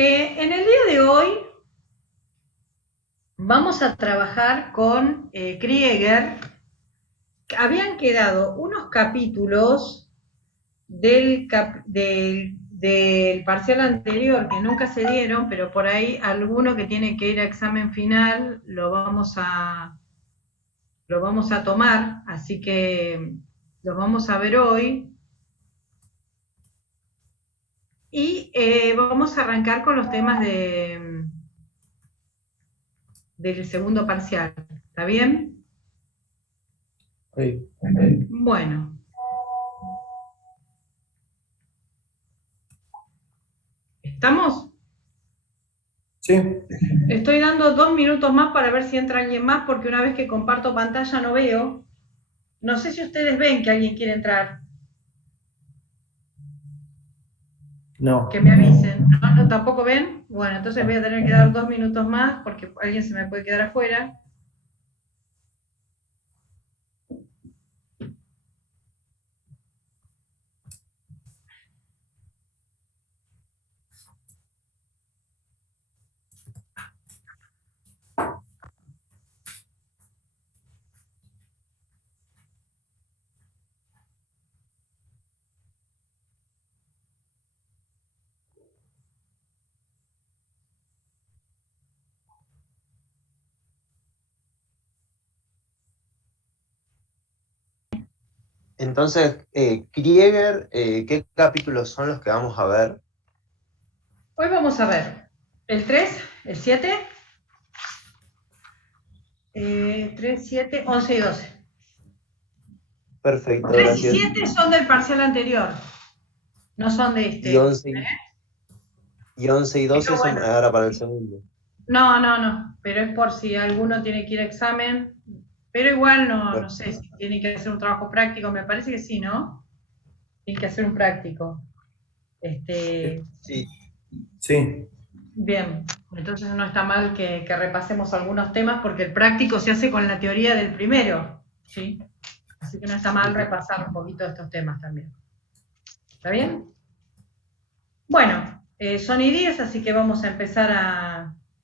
En el día de hoy vamos a trabajar con Krieger. Habían quedado unos capítulos del parcial anterior que nunca se dieron, pero por ahí alguno que tiene que ir a examen final lo vamos a tomar, así que los vamos a ver hoy. Y vamos a arrancar con los temas del segundo parcial. ¿Está bien? Sí. Bueno, ¿estamos? Sí. Estoy dando 2 minutos más para ver si entra alguien más, porque una vez que comparto pantalla no veo. No sé si ustedes ven que alguien quiere entrar, que No. me avisen. ¿No? ¿No tampoco ven? Bueno, entonces voy a tener que dar 2 minutos más porque alguien se me puede quedar afuera. Entonces, Krieger, ¿qué capítulos son los que vamos a ver? Hoy vamos a ver el 3, el 7, 3, 7, 11 y 12. Perfecto, 3 y gracias. 7 son del parcial anterior, no son de Y este. 11, y 11 y Pero 12 son bueno, ahora para el segundo. no, pero es por si alguno tiene que ir a examen. Pero igual no Per- sé si tiene que hacer un trabajo práctico, me parece que sí, ¿no? Tiene que hacer un práctico. Este, Sí, Sí. bien, entonces no está mal que repasemos algunos temas porque el práctico se hace con la teoría del primero, ¿sí? Así que no está mal ujú. repasar un poquito de estos temas también. ¿Está bien? Bueno, son y 10, así que vamos a empezar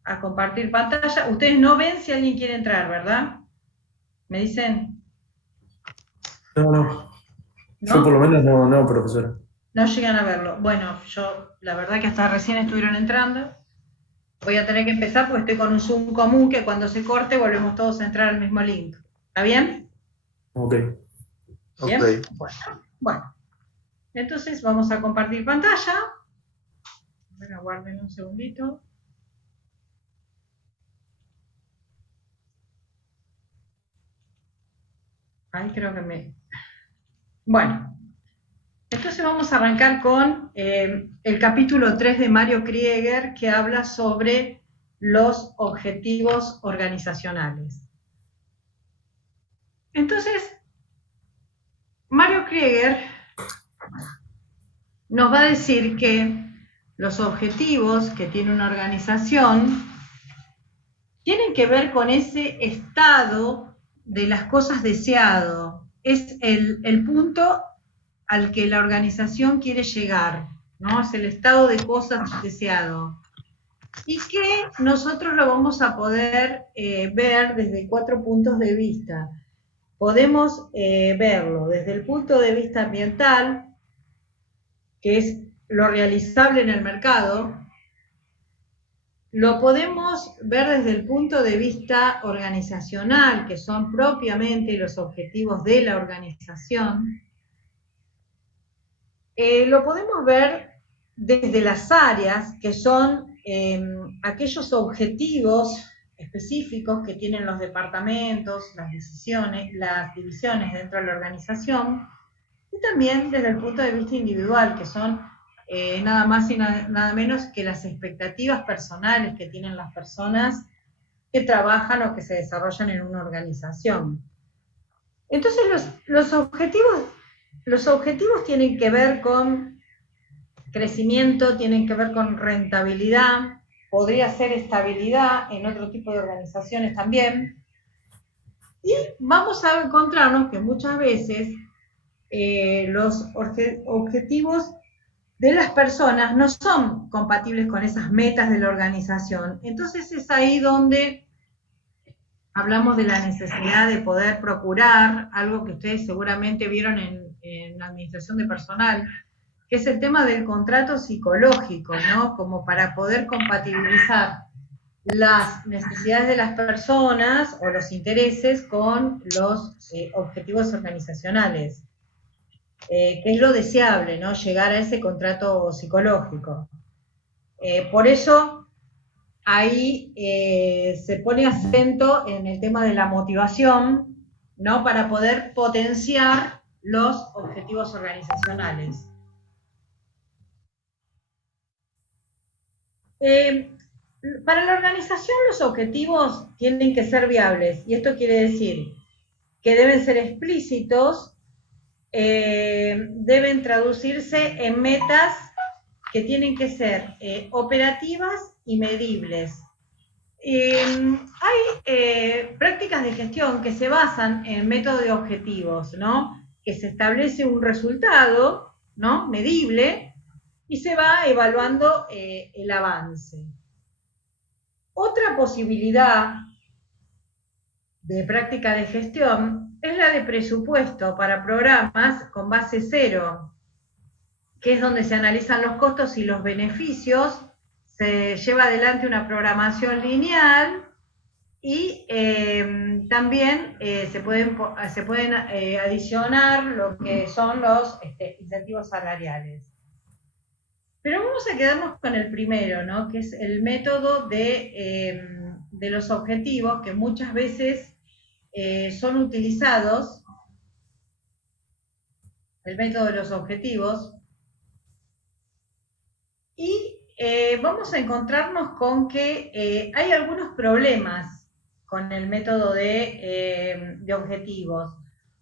a compartir pantalla. Ustedes no ven si alguien quiere entrar, ¿verdad? ¿Me dicen? No, no. Yo por lo ¿No? menos no, profesora. No llegan a verlo. Bueno, yo la verdad que hasta recién estuvieron entrando. Voy a tener que empezar porque estoy con un Zoom común que cuando se corte volvemos todos a entrar al mismo link. ¿Está bien? Ok. Ok. ¿Bien? Bueno. Entonces vamos a compartir pantalla. Bueno, guarden un segundito. Ahí creo que me... Bueno, entonces vamos a arrancar con el capítulo 3 de Mario Krieger que habla sobre los objetivos organizacionales. Entonces, Mario Krieger nos va a decir que los objetivos que tiene una organización tienen que ver con ese estado de las cosas deseado. Es el punto al que la organización quiere llegar, ¿no? Es el estado de cosas deseado. Y que nosotros lo vamos a poder ver desde 4 puntos de vista. Podemos verlo desde el punto de vista ambiental, que es lo realizable en el mercado. Lo podemos ver desde el punto de vista organizacional, que son propiamente los objetivos de la organización. Lo podemos ver desde las áreas, que son aquellos objetivos específicos que tienen los departamentos, las divisiones dentro de la organización, y también desde el punto de vista individual, que son nada más y nada menos que las expectativas personales que tienen las personas que trabajan o que se desarrollan en una organización. Entonces los objetivos tienen que ver con crecimiento, tienen que ver con rentabilidad, podría ser estabilidad en otro tipo de organizaciones también. Y vamos a encontrarnos que muchas veces los objetivos de las personas no son compatibles con esas metas de la organización. Entonces es ahí donde hablamos de la necesidad de poder procurar algo que ustedes seguramente vieron en la administración de personal, que es el tema del contrato psicológico, ¿no? Como para poder compatibilizar las necesidades de las personas o los intereses con los objetivos organizacionales, que es lo deseable, ¿no? Llegar a ese contrato psicológico. Por eso ahí se pone acento en el tema de la motivación, ¿no? Para poder potenciar los objetivos organizacionales. Para la organización los objetivos tienen que ser viables, y esto quiere decir que deben ser explícitos, deben traducirse en metas que tienen que ser operativas y medibles. Hay prácticas de gestión que se basan en método de objetivos, ¿no? Que se establece un resultado, ¿no? Medible, y se va evaluando el avance. Otra posibilidad de práctica de gestión es la de presupuesto para programas con base cero, que es donde se analizan los costos y los beneficios, se lleva adelante una programación lineal y también se pueden adicionar lo que son los incentivos salariales. Pero vamos a quedarnos con el primero, ¿no? Que es el método de los objetivos, que muchas veces son utilizados, el método de los objetivos, y vamos a encontrarnos con que hay algunos problemas con el método de objetivos,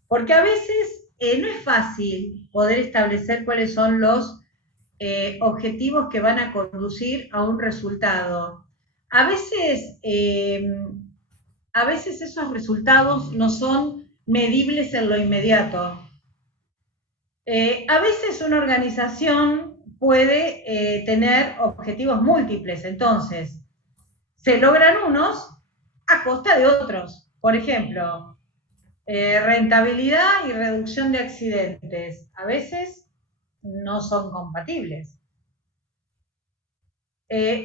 porque a veces no es fácil poder establecer cuáles son los objetivos que van a conducir a un resultado. A veces esos resultados no son medibles en lo inmediato. A veces una organización puede tener objetivos múltiples, entonces se logran unos a costa de otros. Por ejemplo, rentabilidad y reducción de accidentes. A veces no son compatibles.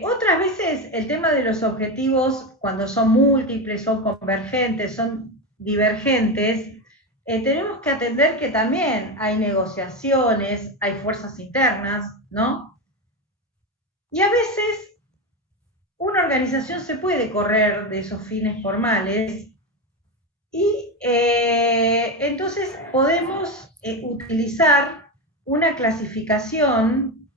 Otras veces el tema de los objetivos, cuando son múltiples, son convergentes, son divergentes, tenemos que atender que también hay negociaciones, hay fuerzas internas, ¿no? Y a veces una organización se puede correr de esos fines formales y entonces podemos utilizar una clasificación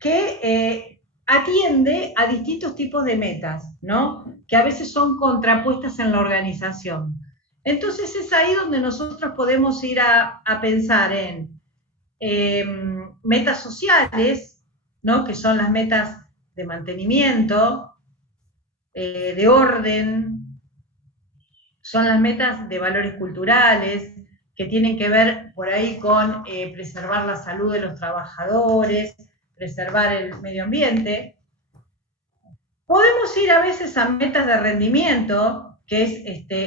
que atiende a distintos tipos de metas, ¿no? Que a veces son contrapuestas en la organización. Entonces es ahí donde nosotros podemos ir a pensar en metas sociales, ¿no? Que son las metas de mantenimiento, de orden, son las metas de valores culturales, que tienen que ver por ahí con preservar la salud de los trabajadores, preservar el medio ambiente. Podemos ir a veces a metas de rendimiento, que es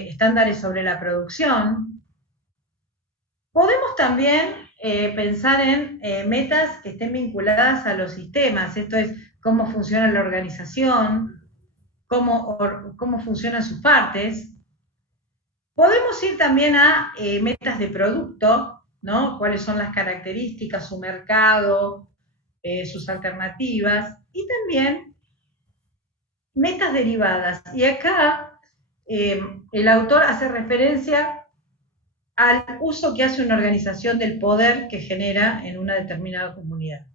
estándares sobre la producción. Podemos también pensar en metas que estén vinculadas a los sistemas, esto es cómo funciona la organización, cómo funcionan sus partes. Podemos ir también a metas de producto, ¿no? Cuáles son las características, su mercado, sus alternativas, y también metas derivadas. Y acá el autor hace referencia al uso que hace una organización del poder que genera en una determinada comunidad.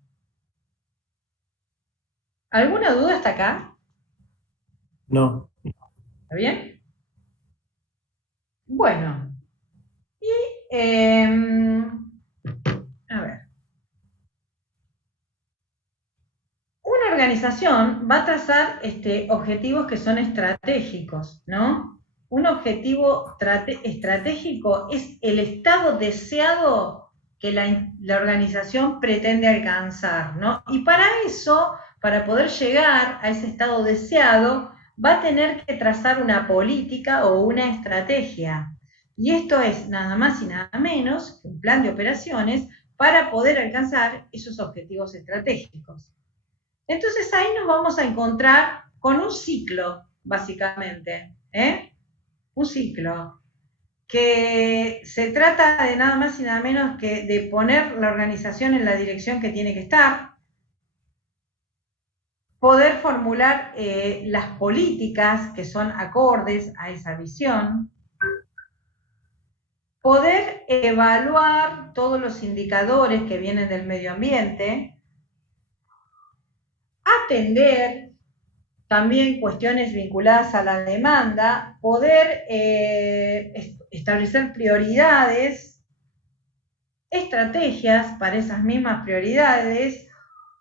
¿Alguna duda hasta acá? No. ¿Está bien? Bueno, y a ver. Una organización va a trazar objetivos que son estratégicos, ¿no? Un objetivo estratégico es el estado deseado que la organización pretende alcanzar, ¿no? Y para eso, para poder llegar a ese estado deseado, va a tener que trazar una política o una estrategia. Y esto es nada más y nada menos que un plan de operaciones para poder alcanzar esos objetivos estratégicos. Entonces ahí nos vamos a encontrar con un ciclo, básicamente, un ciclo que se trata de nada más y nada menos que de poner la organización en la dirección que tiene que estar, poder formular las políticas que son acordes a esa visión, poder evaluar todos los indicadores que vienen del medio ambiente, atender también cuestiones vinculadas a la demanda, poder establecer prioridades, estrategias para esas mismas prioridades,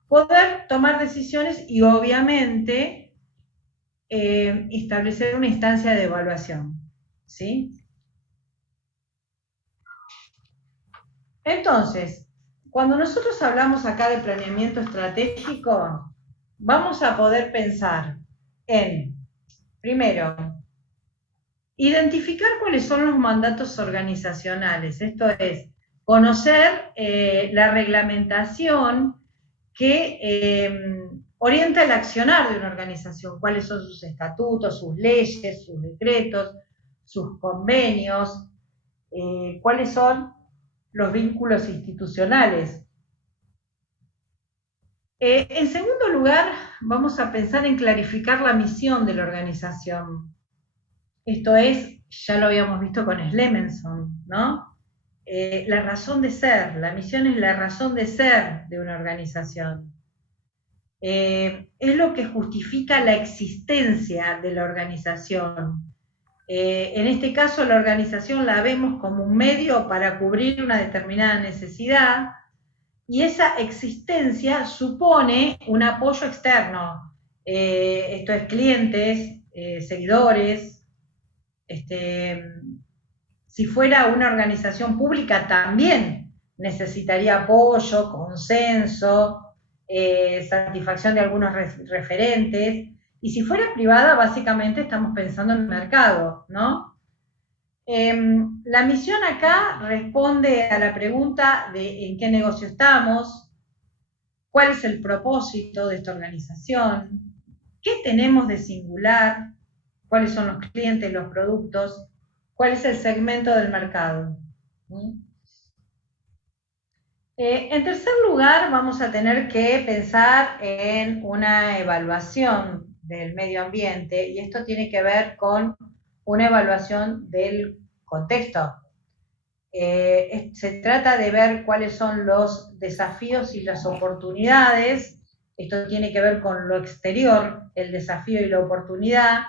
poder tomar decisiones y obviamente establecer una instancia de evaluación, ¿sí? Entonces, cuando nosotros hablamos acá de planeamiento estratégico, vamos a poder pensar en, primero, identificar cuáles son los mandatos organizacionales, esto es, conocer la reglamentación que orienta el accionar de una organización, cuáles son sus estatutos, sus leyes, sus decretos, sus convenios, cuáles son los vínculos institucionales. En segundo lugar, vamos a pensar en clarificar la misión de la organización. Esto es, ya lo habíamos visto con Slemenson, ¿no? La razón de ser, la misión es la razón de ser de una organización. Es lo que justifica la existencia de la organización. En este caso, la organización la vemos como un medio para cubrir una determinada necesidad, y esa existencia supone un apoyo externo. Esto es clientes, seguidores. Si fuera una organización pública también necesitaría apoyo, consenso, satisfacción de algunos referentes. Y si fuera privada, básicamente estamos pensando en el mercado, ¿no? La misión acá responde a la pregunta de en qué negocio estamos, cuál es el propósito de esta organización, qué tenemos de singular, cuáles son los clientes, los productos, cuál es el segmento del mercado. En tercer lugar, vamos a tener que pensar en una evaluación del medio ambiente, y esto tiene que ver con una evaluación del contexto. Se trata de ver cuáles son los desafíos y las oportunidades. Esto tiene que ver con lo exterior, el desafío y la oportunidad,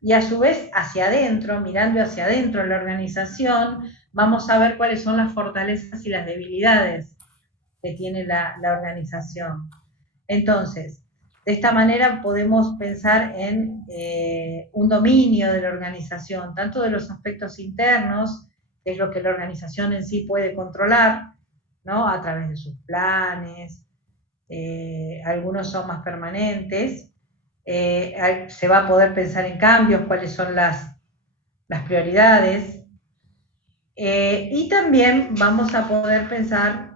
y a su vez hacia adentro, mirando hacia adentro en la organización, vamos a ver cuáles son las fortalezas y las debilidades que tiene la organización. Entonces, de esta manera podemos pensar en un dominio de la organización, tanto de los aspectos internos, que es lo que la organización en sí puede controlar, ¿no? A través de sus planes, algunos son más permanentes, se va a poder pensar en cambios, cuáles son las prioridades, y también vamos a poder pensar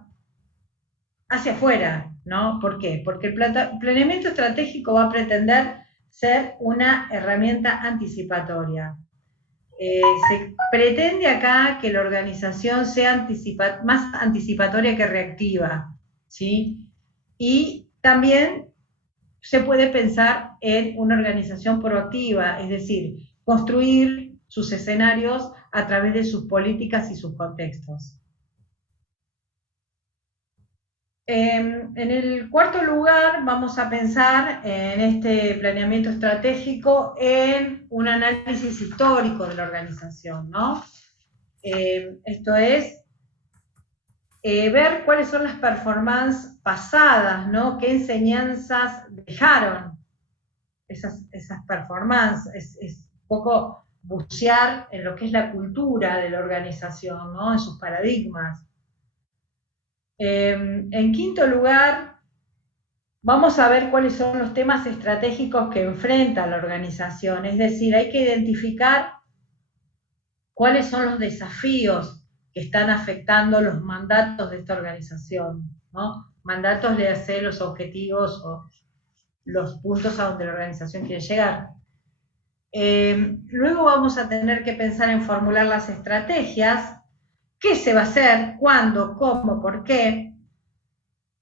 hacia afuera, ¿no? ¿Por qué? Porque el planeamiento estratégico va a pretender ser una herramienta anticipatoria. Se pretende acá que la organización sea más anticipatoria que reactiva, ¿sí? Y también se puede pensar en una organización proactiva, es decir, construir sus escenarios a través de sus políticas y sus contextos. En el cuarto lugar, vamos a pensar en este planeamiento estratégico en un análisis histórico de la organización, ¿no? Esto es ver cuáles son las performances pasadas, ¿no? ¿Qué enseñanzas dejaron esas performances? Es un poco bucear en lo que es la cultura de la organización, ¿no? En sus paradigmas. En quinto lugar, vamos a ver cuáles son los temas estratégicos que enfrenta la organización, es decir, hay que identificar cuáles son los desafíos que están afectando los mandatos de esta organización, ¿no? Mandatos le hace los objetivos o los puntos a donde la organización quiere llegar. Luego vamos a tener que pensar en formular las estrategias, qué se va a hacer, cuándo, cómo, por qué,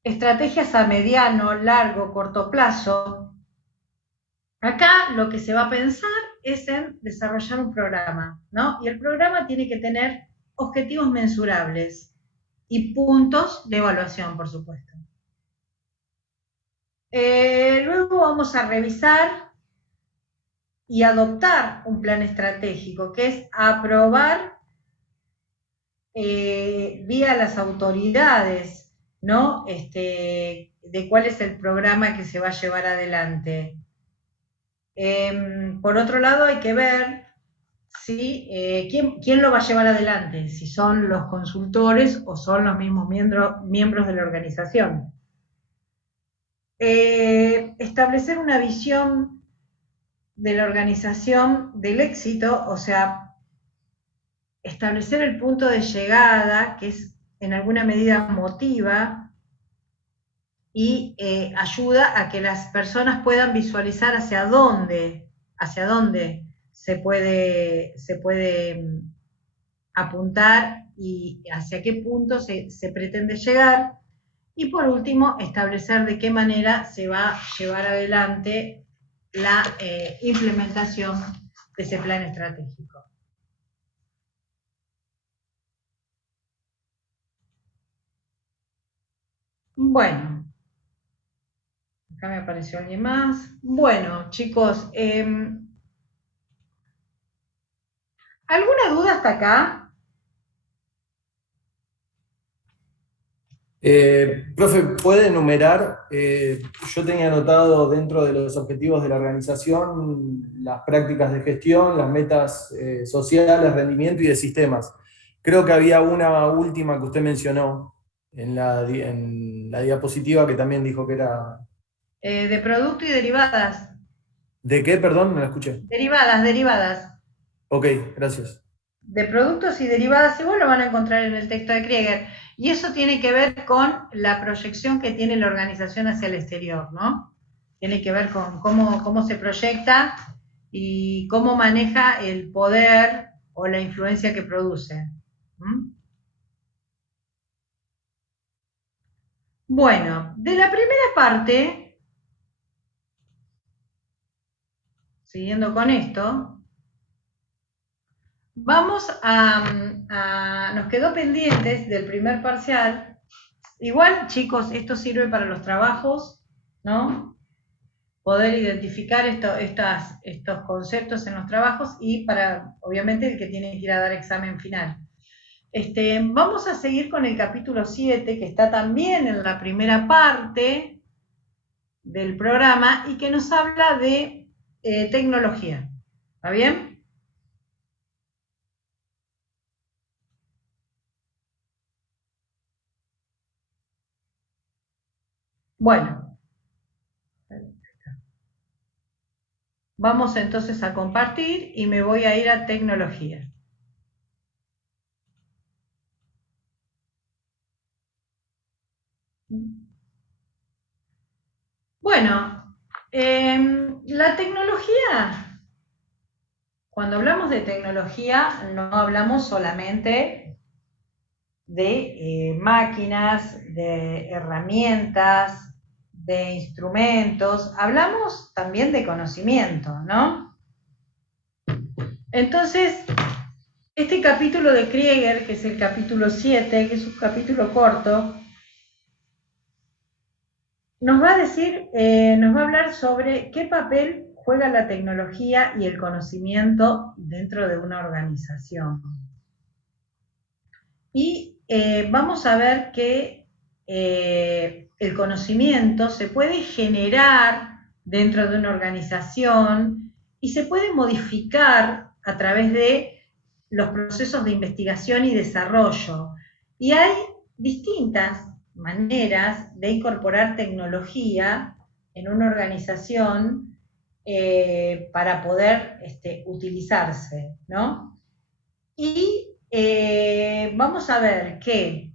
estrategias a mediano, largo, corto plazo. Acá lo que se va a pensar es en desarrollar un programa, ¿no? Y el programa tiene que tener objetivos mensurables y puntos de evaluación, por supuesto. Luego vamos a revisar y adoptar un plan estratégico, que es aprobar vía las autoridades, ¿no? De cuál es el programa que se va a llevar adelante. Por otro lado, hay que ver si, quién lo va a llevar adelante, si son los consultores o son los mismos miembros de la organización. Establecer una visión de la organización del éxito, o sea, establecer el punto de llegada, que es en alguna medida motiva y ayuda a que las personas puedan visualizar hacia dónde se puede apuntar y hacia qué punto se pretende llegar. Y por último, establecer de qué manera se va a llevar adelante la implementación de ese plan estratégico. Bueno, acá me apareció alguien más. Bueno, chicos, ¿alguna duda hasta acá? Profe, ¿puede enumerar? Yo tenía anotado dentro de los objetivos de la organización las prácticas de gestión, las metas sociales, rendimiento y de sistemas. Creo que había una última que usted mencionó en la diapositiva que también dijo que era... De producto y derivadas. ¿De qué? Perdón, no la escuché. Derivadas. Ok, gracias. De productos y derivadas, igual lo van a encontrar en el texto de Krieger. Y eso tiene que ver con la proyección que tiene la organización hacia el exterior, ¿no? Tiene que ver con cómo se proyecta y cómo maneja el poder o la influencia que produce. Bueno, de la primera parte, siguiendo con esto, vamos nos quedó pendientes del primer parcial. Igual, chicos, esto sirve para los trabajos, ¿no? Poder identificar estos conceptos en los trabajos y para, obviamente, el que tiene que ir a dar examen final. Vamos a seguir con el capítulo 7, que está también en la primera parte del programa y que nos habla de tecnología. ¿Está bien? Bueno, vamos entonces a compartir y me voy a ir a tecnología. Bueno, la tecnología, cuando hablamos de tecnología, no hablamos solamente de máquinas, de herramientas, de instrumentos, hablamos también de conocimiento, ¿no? Entonces, este capítulo de Krieger, que es el capítulo 7, que es un capítulo corto, nos va a decir, nos va a hablar sobre qué papel juega la tecnología y el conocimiento dentro de una organización. Y vamos a ver que el conocimiento se puede generar dentro de una organización y se puede modificar a través de los procesos de investigación y desarrollo. Y hay distintas maneras de incorporar tecnología en una organización para poder utilizarse, ¿no? Y vamos a ver que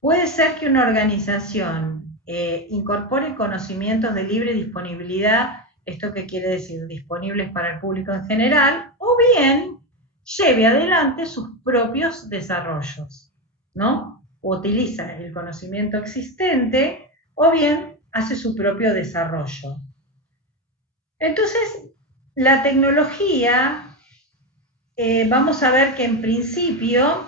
puede ser que una organización incorpore conocimientos de libre disponibilidad, ¿esto qué quiere decir? Disponibles para el público en general, o bien lleve adelante sus propios desarrollos, ¿no? O utiliza el conocimiento existente, o bien hace su propio desarrollo. Entonces, la tecnología, vamos a ver que en principio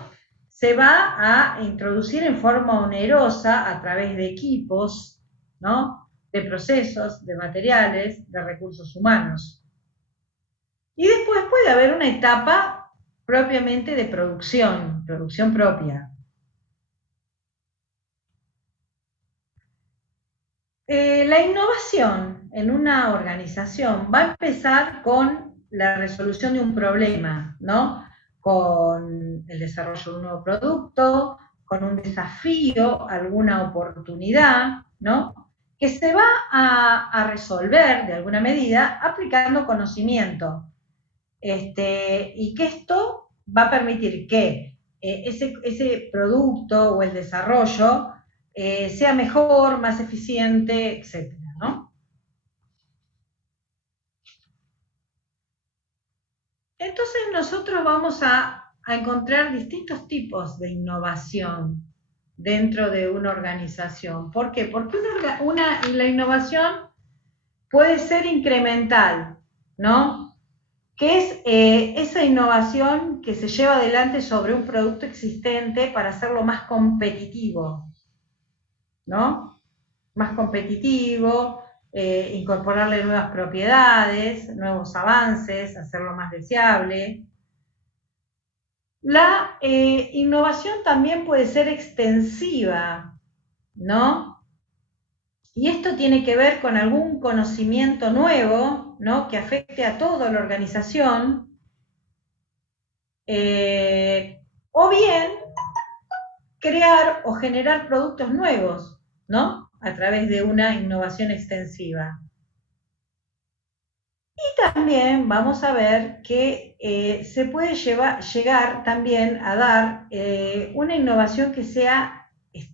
se va a introducir en forma onerosa a través de equipos, ¿no? De procesos, de materiales, de recursos humanos. Y después puede haber una etapa propiamente de producción propia. La innovación en una organización va a empezar con la resolución de un problema, ¿no? Con el desarrollo de un nuevo producto, con un desafío, alguna oportunidad, ¿no? Que se va a resolver de alguna medida aplicando conocimiento. Y que esto va a permitir que ese producto o el desarrollo sea mejor, más eficiente, etcétera, ¿no? Entonces nosotros vamos a encontrar distintos tipos de innovación dentro de una organización. ¿Por qué? Porque la innovación puede ser incremental, ¿no? Que es esa innovación que se lleva adelante sobre un producto existente para hacerlo más competitivo, ¿no? Más competitivo, incorporarle nuevas propiedades, nuevos avances, hacerlo más deseable. La innovación también puede ser extensiva, ¿no? Y esto tiene que ver con algún conocimiento nuevo, ¿no? Que afecte a toda la organización, o bien crear o generar productos nuevos, ¿no? A través de una innovación extensiva. Y también vamos a ver que se puede llegar también a dar una innovación que sea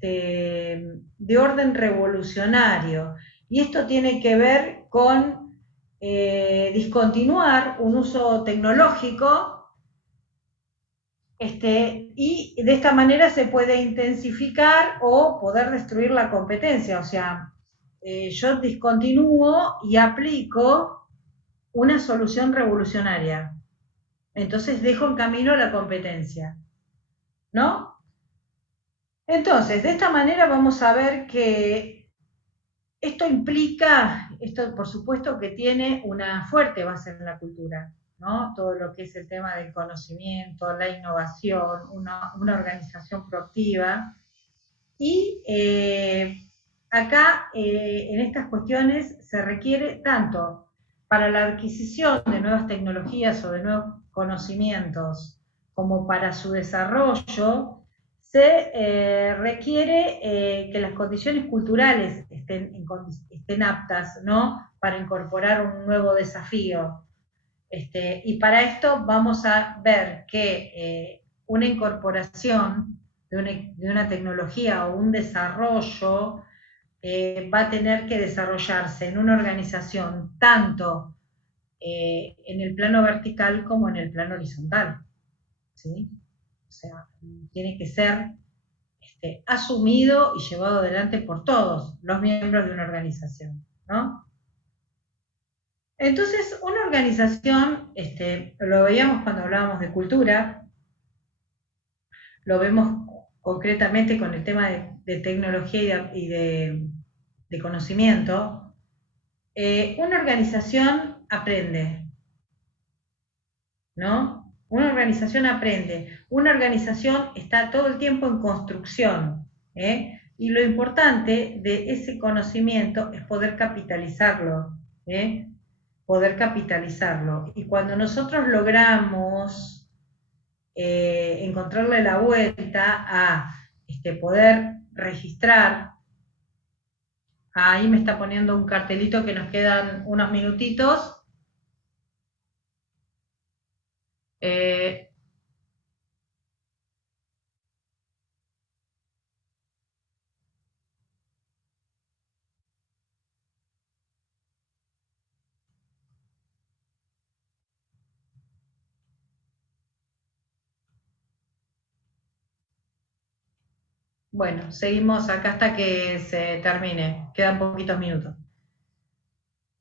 de orden revolucionario. Y esto tiene que ver con discontinuar un uso tecnológico, y de esta manera se puede intensificar o poder destruir la competencia. O sea, yo discontinúo y aplico una solución revolucionaria. Entonces dejo en camino la competencia, ¿no? Entonces, de esta manera vamos a ver que esto por supuesto que tiene una fuerte base en la cultura, ¿no? Todo lo que es el tema del conocimiento, la innovación, una organización proactiva. Y acá, en estas cuestiones, se requiere tanto para la adquisición de nuevas tecnologías o de nuevos conocimientos, como para su desarrollo, se requiere que las condiciones culturales estén aptas, ¿no? Para incorporar un nuevo desafío. Y para esto vamos a ver que una incorporación de una tecnología o un desarrollo va a tener que desarrollarse en una organización tanto en el plano vertical como en el plano horizontal, ¿sí? O sea, tiene que ser asumido y llevado adelante por todos los miembros de una organización, ¿no? Entonces, una organización, lo veíamos cuando hablábamos de cultura, lo vemos concretamente con el tema de tecnología y de conocimiento. Una organización aprende, ¿no? Una organización aprende, una organización está todo el tiempo en construcción, ¿eh? Y lo importante de ese conocimiento es poder capitalizarlo, ¿eh? Poder capitalizarlo. Y cuando nosotros logramos encontrarle la vuelta a poder registrar Ahí me está poniendo un cartelito que nos quedan unos minutitos. Eh, bueno, seguimos acá hasta que se termine. Quedan poquitos minutos.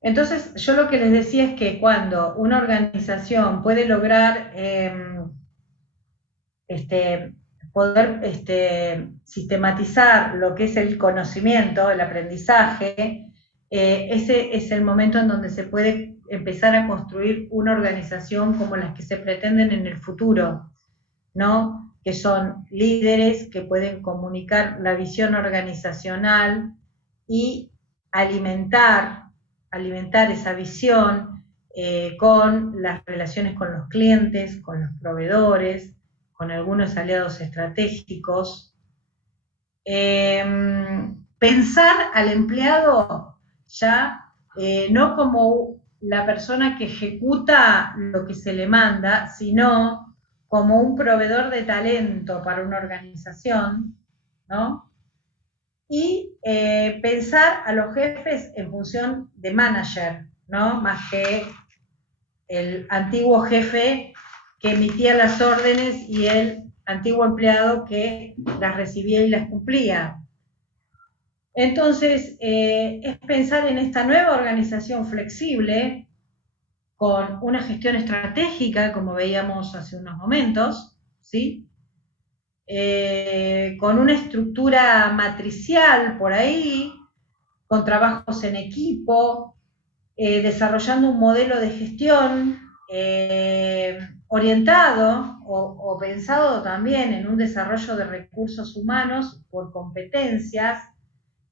Entonces, yo lo que les decía es que cuando una organización puede lograr este, poder sistematizar lo que es el conocimiento, el aprendizaje, ese es el momento en donde se puede empezar a construir una organización como las que se pretenden en el futuro, ¿no? Que son líderes que pueden comunicar la visión organizacional y alimentar, alimentar esa visión con las relaciones con los clientes, con los proveedores, con algunos aliados estratégicos. Pensar al empleado ya no como la persona que ejecuta lo que se le manda, sino como un proveedor de talento para una organización, ¿no? Y pensar a los jefes en función de manager, ¿no? Más que el antiguo jefe que emitía las órdenes y el antiguo empleado que las recibía y las cumplía. Entonces, es pensar en esta nueva organización flexible con una gestión estratégica, como veíamos hace unos momentos, ¿sí? Con una estructura matricial por ahí, con trabajos en equipo, desarrollando un modelo de gestión orientado o pensado también en un desarrollo de recursos humanos por competencias,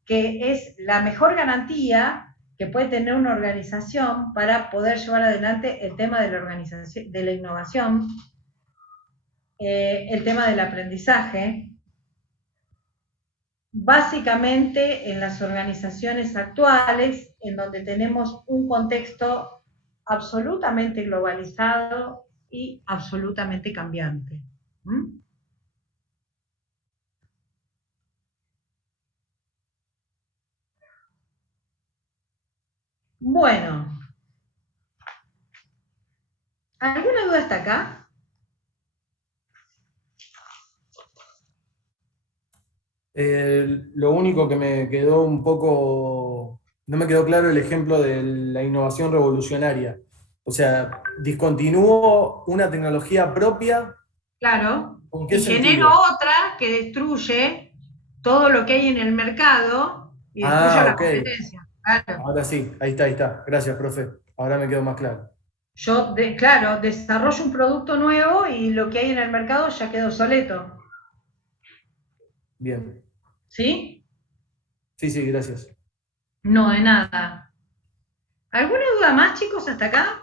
que es la mejor garantía que puede tener una organización para poder llevar adelante el tema de la organización, de la innovación, el tema del aprendizaje. Básicamente en las organizaciones actuales, en donde tenemos un contexto absolutamente globalizado y absolutamente cambiante. ¿Mm? Bueno, ¿alguna duda hasta acá? Lo único que me quedó un poco, no me quedó claro el ejemplo de la innovación revolucionaria. O sea, discontinúo una tecnología propia, Claro. ¿con qué Y genero sentido? otra que destruye todo lo que hay en el mercado y destruye Ah, la ok. competencia. Claro. Ahora sí, ahí está, ahí está. Gracias, profe. Ahora me quedó más claro. Yo, claro, desarrollo un producto nuevo y lo que hay en el mercado ya quedó obsoleto. Bien. ¿Sí? Sí, sí, gracias. No, de nada. ¿Alguna duda más, chicos, hasta acá?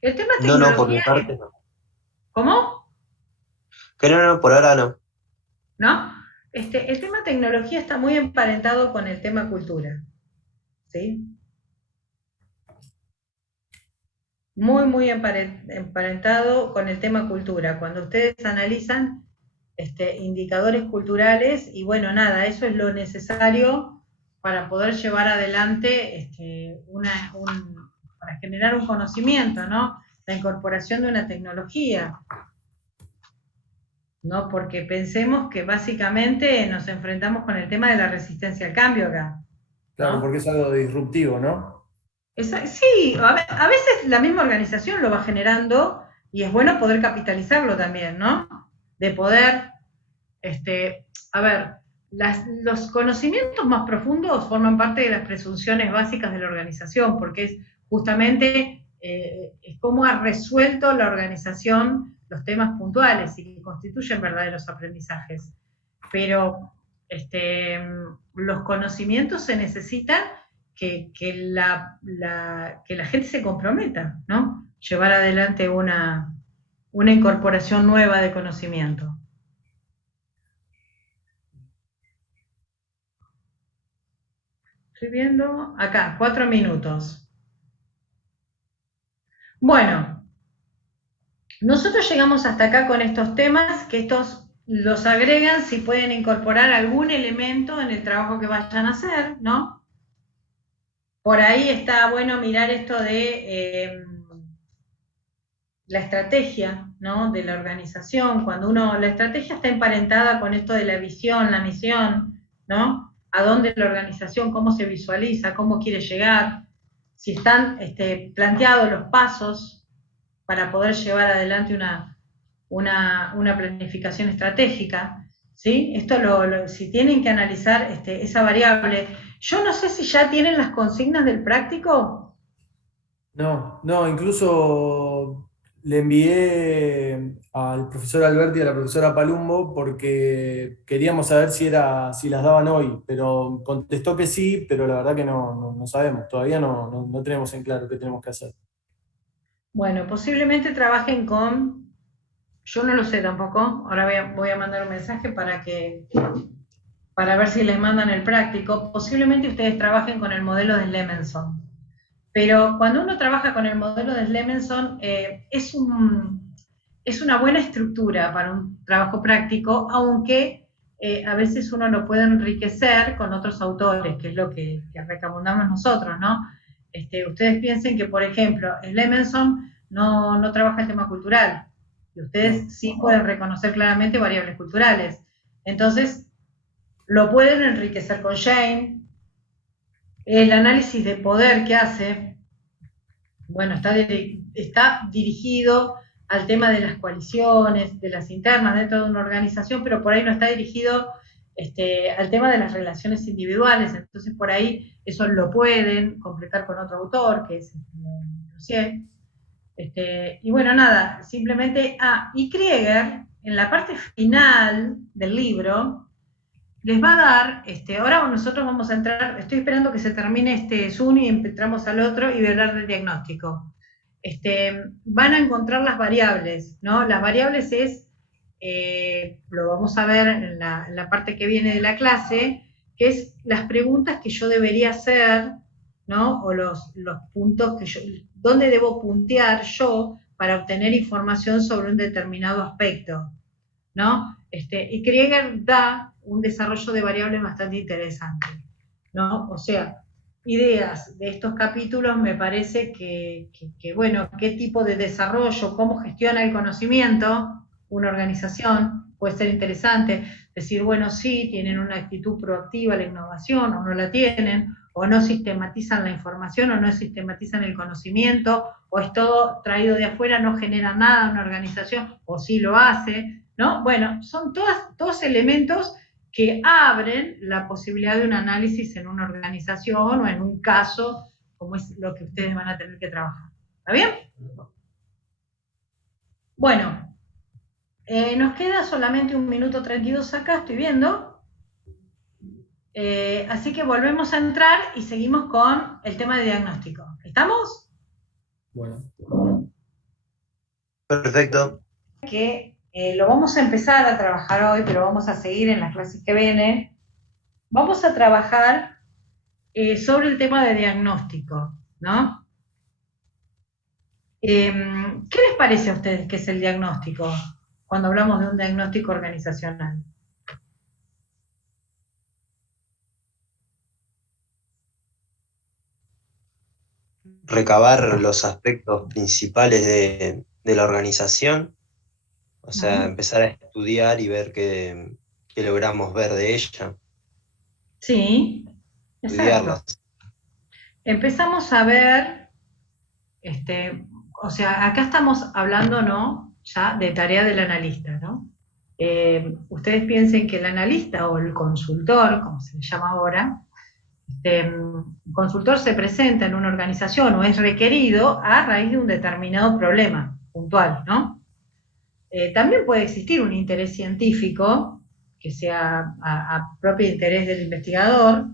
El tema No, no, por mi tecnología parte es... no. ¿Cómo? Que no, no, por ahora no. ¿No? El tema tecnología está muy emparentado con el tema cultura. ¿Sí? Muy, muy emparentado con el tema cultura. Cuando ustedes analizan indicadores culturales, y bueno, nada, eso es lo necesario para poder llevar adelante para generar un conocimiento, ¿no? La incorporación de una tecnología, ¿no? Porque pensemos que básicamente nos enfrentamos con el tema de la resistencia al cambio acá, Claro, porque ¿no? es algo disruptivo, ¿no? Sí, a veces la misma organización lo va generando y es bueno poder capitalizarlo también, ¿no? De poder, a ver, los conocimientos más profundos forman parte de las presunciones básicas de la organización, porque es justamente es cómo ha resuelto la organización los temas puntuales y que constituyen verdaderos aprendizajes. Pero los conocimientos se necesitan que la gente se comprometa, ¿no? Llevar adelante una incorporación nueva de conocimiento. Estoy viendo acá, 4 minutos. Bueno, nosotros llegamos hasta acá con estos temas, que estos los agregan si pueden incorporar algún elemento en el trabajo que vayan a hacer, ¿no? Por ahí está bueno mirar esto de la estrategia, ¿no? De la organización, cuando la estrategia está emparentada con esto de la visión, la misión, ¿no? A dónde la organización, cómo se visualiza, cómo quiere llegar, si están planteados los pasos para poder llevar adelante una planificación estratégica, ¿sí? Esto si tienen que analizar esa variable. Yo no sé si ya tienen las consignas del práctico. No, no, incluso le envié al profesor Alberti y a la profesora Palumbo porque queríamos saber si las daban hoy, pero contestó que sí, pero la verdad que no sabemos, todavía no tenemos en claro qué tenemos que hacer. Bueno, posiblemente trabajen yo no lo sé tampoco, ahora voy a mandar un mensaje para ver si les mandan el práctico. Posiblemente ustedes trabajen con el modelo de Lemenson. Pero cuando uno trabaja con el modelo de Lemenson, es una buena estructura para un trabajo práctico, aunque a veces uno lo puede enriquecer con otros autores, que es lo que recomendamos nosotros, ¿no? Ustedes piensen que, por ejemplo, Lemenson no trabaja el tema cultural, y No. ustedes sí pueden reconocer claramente variables culturales. Entonces, lo pueden enriquecer con Jane. El análisis de poder que hace, bueno, está dirigido al tema de las coaliciones, de las internas dentro de una organización, pero por ahí no está dirigido al tema de las relaciones individuales. Entonces, por ahí eso lo pueden completar con otro autor, que es Lucier. Y bueno, nada, simplemente, y Krieger, en la parte final del libro, les va a dar, ahora nosotros vamos a entrar, estoy esperando que se termine este Zoom y entramos al otro y voy a hablar del diagnóstico. Van a encontrar las variables, ¿no? Las variables lo vamos a ver en la parte que viene de la clase, que es las preguntas que yo debería hacer, ¿no? O los puntos dónde debo puntear yo para obtener información sobre un determinado aspecto, ¿no? Y Krieger da un desarrollo de variables bastante interesante, ¿no? O sea, ideas de estos capítulos me parece bueno, qué tipo de desarrollo, cómo gestiona el conocimiento una organización, puede ser interesante. Decir, bueno, sí, tienen una actitud proactiva a la innovación, o no la tienen, o no sistematizan la información, o no sistematizan el conocimiento, o es todo traído de afuera, no genera nada una organización, o sí lo hace, ¿no? Bueno, son todos elementos que abren la posibilidad de un análisis en una organización o en un caso, como es lo que ustedes van a tener que trabajar. ¿Está bien? Bueno, nos queda solamente 1 minuto 32 acá, estoy viendo. Así que volvemos a entrar y seguimos con el tema de diagnóstico. ¿Estamos? Bueno. Perfecto. Que lo vamos a empezar a trabajar hoy, pero vamos a seguir en las clases que vienen. Vamos a trabajar sobre el tema de diagnóstico, ¿no? ¿Qué les parece a ustedes que es el diagnóstico cuando hablamos de un diagnóstico organizacional? Recabar los aspectos principales de la organización, o sea, empezar a estudiar y ver qué logramos ver de ella, Sí, exacto. estudiarlas. Empezamos a ver, o sea, acá estamos hablando, ¿no? Ya de tarea del analista, ¿no? Ustedes piensen que el analista o el consultor, como se le llama ahora, el consultor se presenta en una organización o es requerido a raíz de un determinado problema puntual, ¿no? También puede existir un interés científico que sea a propio interés del investigador,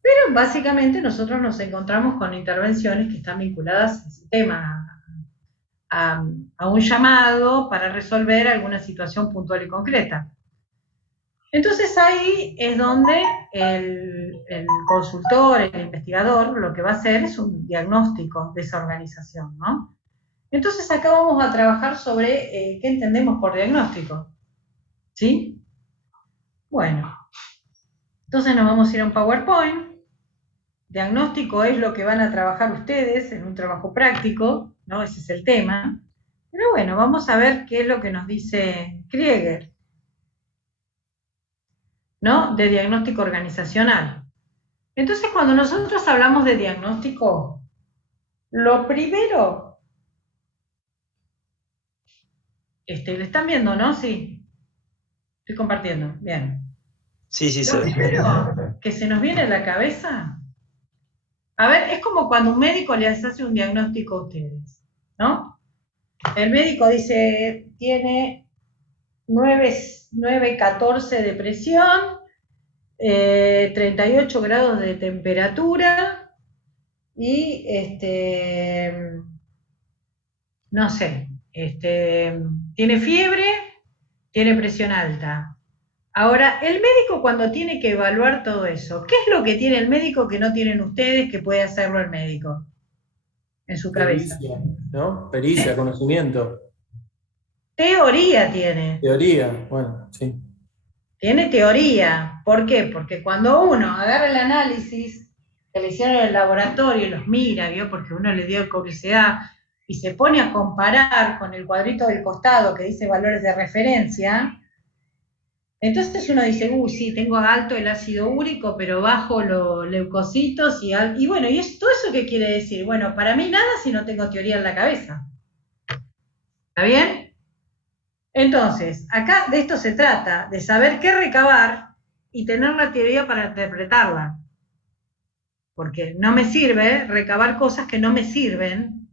pero básicamente nosotros nos encontramos con intervenciones que están vinculadas a ese tema, a un llamado para resolver alguna situación puntual y concreta. Entonces ahí es donde el consultor, el investigador, lo que va a hacer es un diagnóstico de esa organización, ¿no? Entonces acá vamos a trabajar sobre qué entendemos por diagnóstico, ¿sí? Bueno, entonces nos vamos a ir a un PowerPoint. Diagnóstico es lo que van a trabajar ustedes en un trabajo práctico, ¿no? Ese es el tema. Pero bueno, vamos a ver qué es lo que nos dice Krieger, ¿no? De diagnóstico organizacional. Entonces, cuando nosotros hablamos de diagnóstico, lo primero, ¿lo están viendo, no? Sí, estoy compartiendo, bien. Sí, sí, se Lo ve. primero que se nos viene a la cabeza, a ver, es como cuando un médico les hace un diagnóstico a ustedes, ¿no? El médico dice, tiene 9,14 de presión, 38 grados de temperatura y no sé, tiene fiebre, tiene presión alta. Ahora, el médico cuando tiene que evaluar todo eso, ¿qué es lo que tiene el médico que no tienen ustedes que puede hacerlo el médico en su cabeza? Pericia, ¿no? Pericia, conocimiento, Teoría tiene. teoría, bueno, sí. Tiene teoría. ¿Por qué? Porque cuando uno agarra el análisis que le hicieron en el laboratorio y los mira, ¿vio? Porque uno le dio curiosidad y se pone a comparar con el cuadrito del costado que dice valores de referencia, entonces uno dice, sí, tengo alto el ácido úrico, pero bajo los leucocitos y bueno, ¿y todo eso qué quiere decir? Bueno, para mí nada si no tengo teoría en la cabeza. ¿Está bien? Entonces, acá de esto se trata, de saber qué recabar y tener la teoría para interpretarla. Porque no me sirve recabar cosas que no me sirven,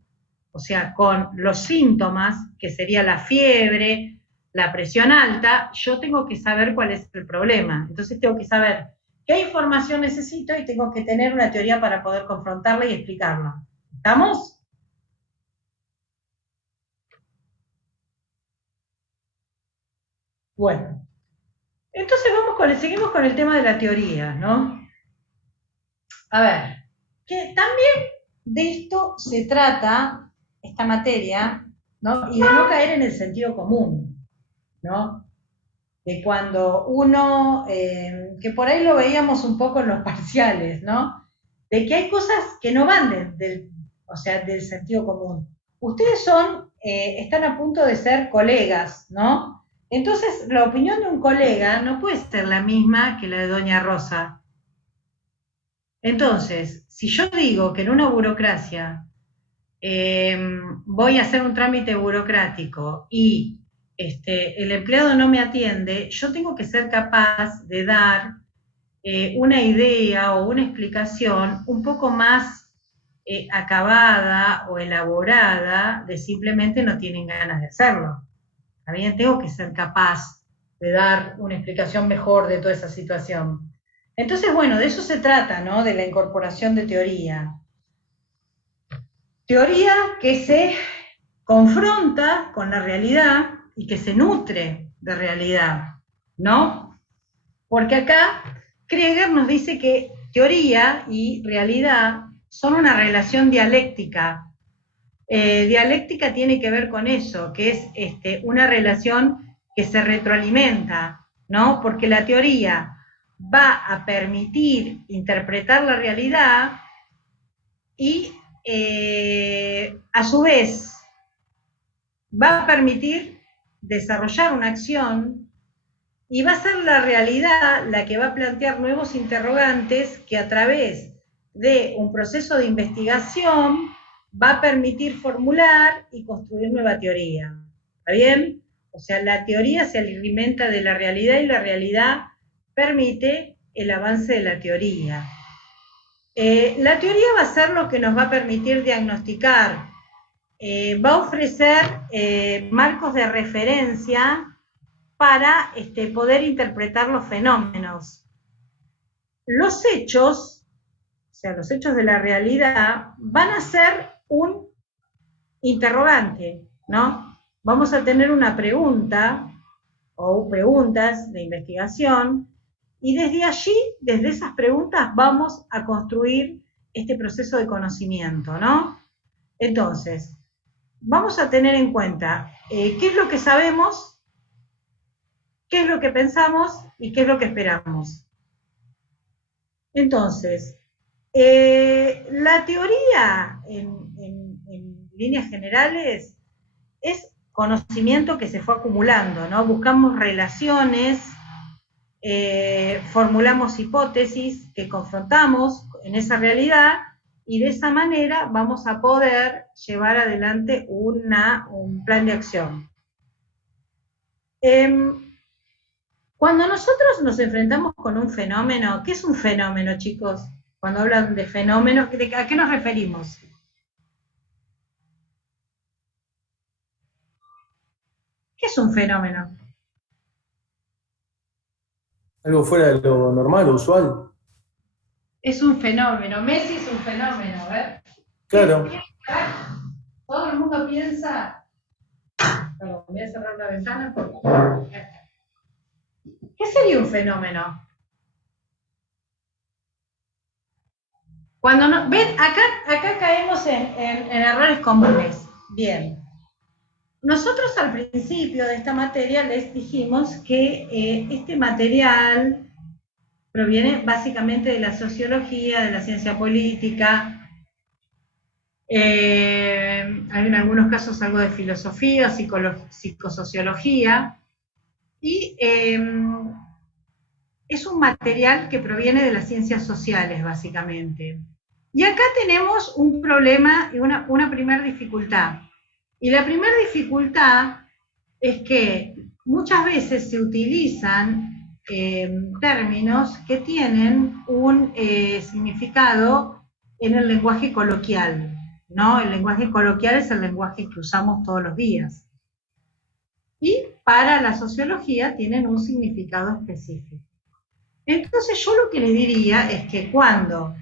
o sea, con los síntomas, que sería la fiebre, la presión alta, yo tengo que saber cuál es el problema. Entonces tengo que saber qué información necesito y tengo que tener una teoría para poder confrontarla y explicarla. ¿Estamos? Bueno, entonces seguimos con el tema de la teoría, ¿no? A ver, que también de esto se trata esta materia, ¿no? Y de no caer en el sentido común, ¿no? De cuando uno, que por ahí lo veíamos un poco en los parciales, ¿no? De que hay cosas que no van o sea, del sentido común. Ustedes están a punto de ser colegas, ¿no? Entonces, la opinión de un colega no puede ser la misma que la de Doña Rosa. Entonces, si yo digo que en una burocracia voy a hacer un trámite burocrático y el empleado no me atiende, yo tengo que ser capaz de dar una idea o una explicación un poco más acabada o elaborada de simplemente no tienen ganas de hacerlo. También tengo que ser capaz de dar una explicación mejor de toda esa situación. Entonces, bueno, de eso se trata, ¿no? De la incorporación de teoría. Teoría que se confronta con la realidad y que se nutre de realidad, ¿no? Porque acá Krieger nos dice que teoría y realidad son una relación dialéctica. Dialéctica tiene que ver con eso, que es una relación que se retroalimenta, ¿no? Porque la teoría va a permitir interpretar la realidad y a su vez va a permitir desarrollar una acción y va a ser la realidad la que va a plantear nuevos interrogantes que a través de un proceso de investigación va a permitir formular y construir nueva teoría. ¿Está bien? O sea, la teoría se alimenta de la realidad y la realidad permite el avance de la teoría. La teoría va a ser lo que nos va a permitir diagnosticar, va a ofrecer marcos de referencia para poder interpretar los fenómenos. Los hechos, o sea, los hechos de la realidad, van a ser un interrogante, ¿no? Vamos a tener una pregunta o preguntas de investigación, y desde allí, desde esas preguntas, vamos a construir este proceso de conocimiento, ¿no? Entonces, vamos a tener en cuenta qué es lo que sabemos, qué es lo que pensamos y qué es lo que esperamos. Entonces, la teoría, en líneas generales, es conocimiento que se fue acumulando, ¿no? Buscamos relaciones, formulamos hipótesis que confrontamos en esa realidad y de esa manera vamos a poder llevar adelante un plan de acción. Cuando nosotros nos enfrentamos con un fenómeno, ¿qué es un fenómeno, chicos? Cuando hablan de fenómeno, ¿a qué nos referimos? ¿Qué es un fenómeno? Algo fuera de lo normal, lo usual. Es un fenómeno. Messi es un fenómeno, a ver. Claro. Todo el mundo piensa. Perdón, voy a cerrar la ventana porque. ¿Qué sería un fenómeno? Cuando no. Ven, acá caemos en errores comunes. Bien. Nosotros al principio de esta materia les dijimos que este material proviene básicamente de la sociología, de la ciencia política, hay en algunos casos algo de filosofía, psicosociología, y es un material que proviene de las ciencias sociales, básicamente. Y acá tenemos un problema y una primera dificultad. Y la primera dificultad es que muchas veces se utilizan términos que tienen un significado en el lenguaje coloquial, ¿no? El lenguaje coloquial es el lenguaje que usamos todos los días. Y para la sociología tienen un significado específico. Entonces yo lo que les diría es que cuando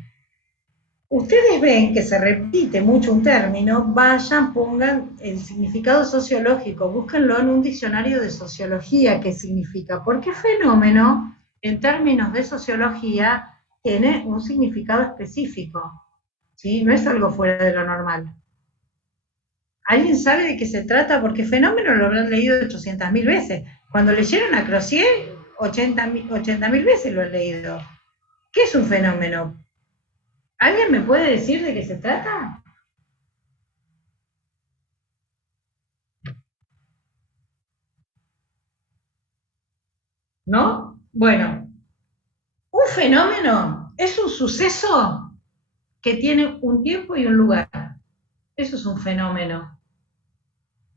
ustedes ven que se repite mucho un término, vayan, pongan el significado sociológico, búsquenlo en un diccionario de sociología, qué significa, porque fenómeno, en términos de sociología, tiene un significado específico, ¿sí? No es algo fuera de lo normal. ¿Alguien sabe de qué se trata? Porque fenómeno lo habrán leído 800.000 veces. Cuando leyeron a Crozier, 80.000 veces lo han leído. ¿Qué es un fenómeno? ¿Alguien me puede decir de qué se trata? ¿No? Bueno, un fenómeno es un suceso que tiene un tiempo y un lugar. Eso es un fenómeno.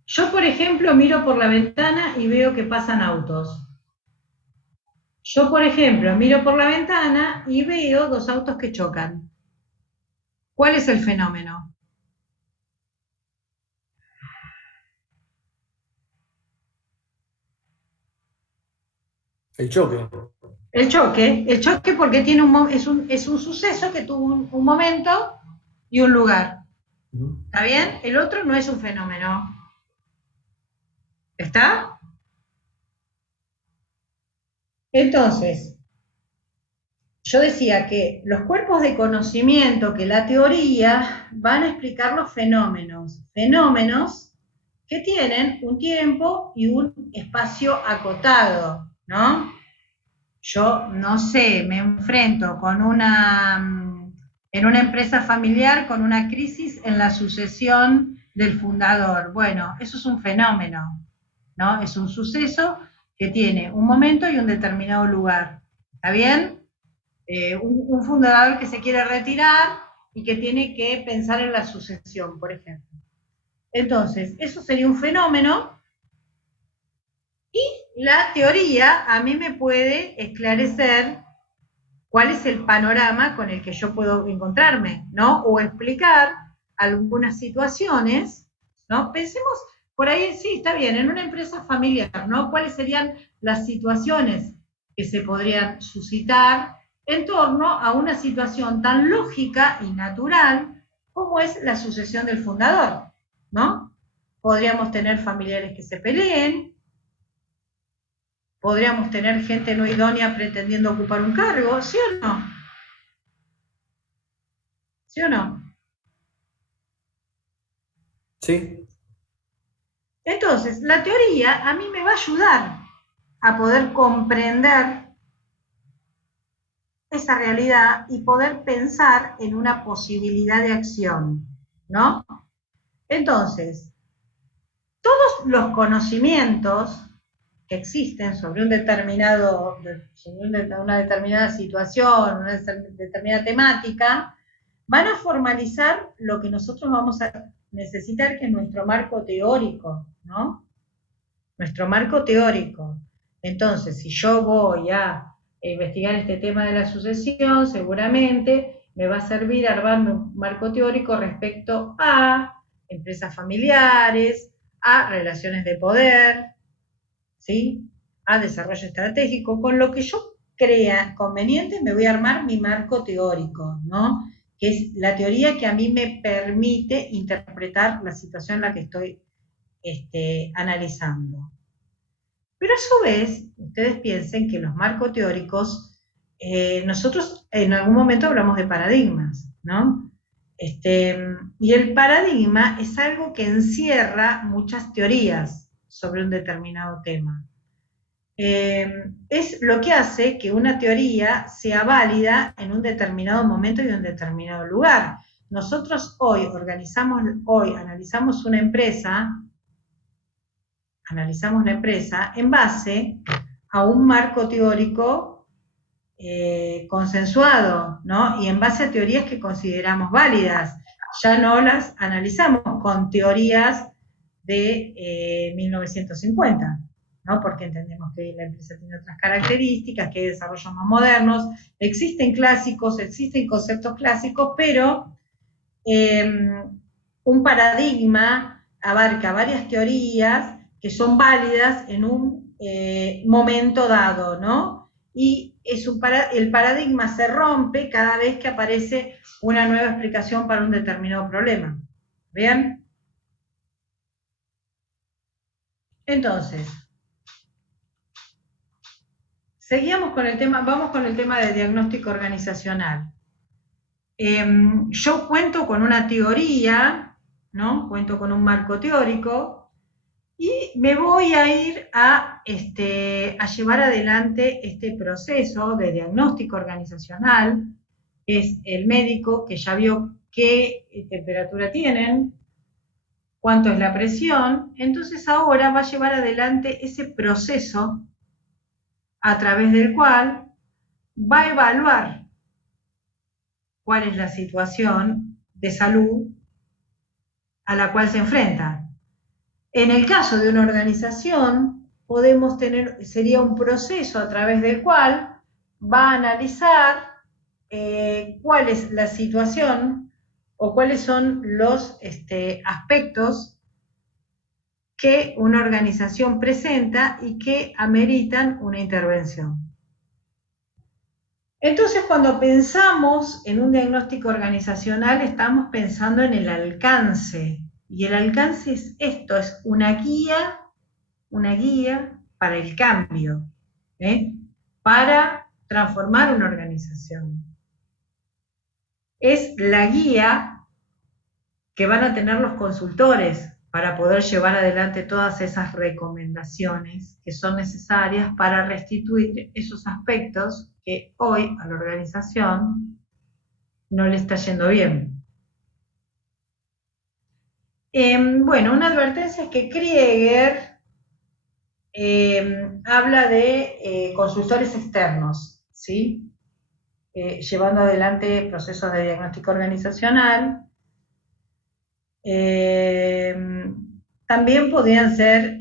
Yo, por ejemplo, miro por la ventana y veo que pasan autos. Yo, por ejemplo, miro por la ventana y veo dos autos que chocan. ¿Cuál es el fenómeno? El choque. El choque porque tiene es un suceso que tuvo un momento y un lugar. ¿Está bien? El otro no es un fenómeno. ¿Está? Entonces, yo decía que los cuerpos de conocimiento, que la teoría, van a explicar los fenómenos. Fenómenos que tienen un tiempo y un espacio acotado, ¿no? Yo, no sé, me enfrento en una empresa familiar con una crisis en la sucesión del fundador. Bueno, eso es un fenómeno, ¿no? Es un suceso que tiene un momento y un determinado lugar. ¿Está bien? Un fundador que se quiere retirar y que tiene que pensar en la sucesión, por ejemplo. Entonces, eso sería un fenómeno y la teoría a mí me puede esclarecer cuál es el panorama con el que yo puedo encontrarme, ¿no? O explicar algunas situaciones, ¿no? Pensemos, por ahí sí, está bien, en una empresa familiar, ¿no? ¿Cuáles serían las situaciones que se podrían suscitar en torno a una situación tan lógica y natural como es la sucesión del fundador, ¿no? Podríamos tener familiares que se peleen, podríamos tener gente no idónea pretendiendo ocupar un cargo, ¿sí o no? ¿Sí o no? Sí, Entonces, la teoría a mí me va a ayudar a poder comprender esa realidad y poder pensar en una posibilidad de acción, ¿no? Entonces, todos los conocimientos que existen sobre un determinado, sobre una determinada situación, una determinada temática, van a formalizar lo que nosotros vamos a necesitar, que es nuestro marco teórico, ¿no? Nuestro marco teórico. Entonces, si yo voy a investigar este tema de la sucesión, seguramente me va a servir armarme un marco teórico respecto a empresas familiares, a relaciones de poder, ¿sí? A desarrollo estratégico. Con lo que yo crea conveniente, me voy a armar mi marco teórico, ¿no? Que es la teoría que a mí me permite interpretar la situación en la que estoy analizando. Pero a su vez, ustedes piensen que los marcos teóricos, nosotros en algún momento hablamos de paradigmas, ¿no? Y el paradigma es algo que encierra muchas teorías sobre un determinado tema. Es lo que hace que una teoría sea válida en un determinado momento y en un determinado lugar. Nosotros hoy analizamos una empresa en base a un marco teórico consensuado, ¿no? Y en base a teorías que consideramos válidas. Ya no las analizamos con teorías de 1950, ¿no? Porque entendemos que la empresa tiene otras características, que hay desarrollos más modernos, existen clásicos, existen conceptos clásicos, pero un paradigma abarca varias teorías que son válidas en un momento dado, ¿no? Y el paradigma se rompe cada vez que aparece una nueva explicación para un determinado problema. ¿Bien? Entonces, vamos con el tema de diagnóstico organizacional. Yo cuento con una teoría, ¿no? Cuento con un marco teórico, y me voy a ir a llevar adelante este proceso de diagnóstico organizacional. Es el médico que ya vio qué temperatura tienen, cuánto es la presión, entonces ahora va a llevar adelante ese proceso a través del cual va a evaluar cuál es la situación de salud a la cual se enfrenta. En el caso de una organización, sería un proceso a través del cual va a analizar cuál es la situación o cuáles son los aspectos que una organización presenta y que ameritan una intervención. Entonces, cuando pensamos en un diagnóstico organizacional, estamos pensando en el alcance. Y el alcance es esto, es una guía para el cambio, para transformar una organización. Es la guía que van a tener los consultores para poder llevar adelante todas esas recomendaciones que son necesarias para restituir esos aspectos que hoy a la organización no le está yendo bien. Bueno, una advertencia es que Krieger habla de consultores externos, ¿sí? Llevando adelante procesos de diagnóstico organizacional. También podrían ser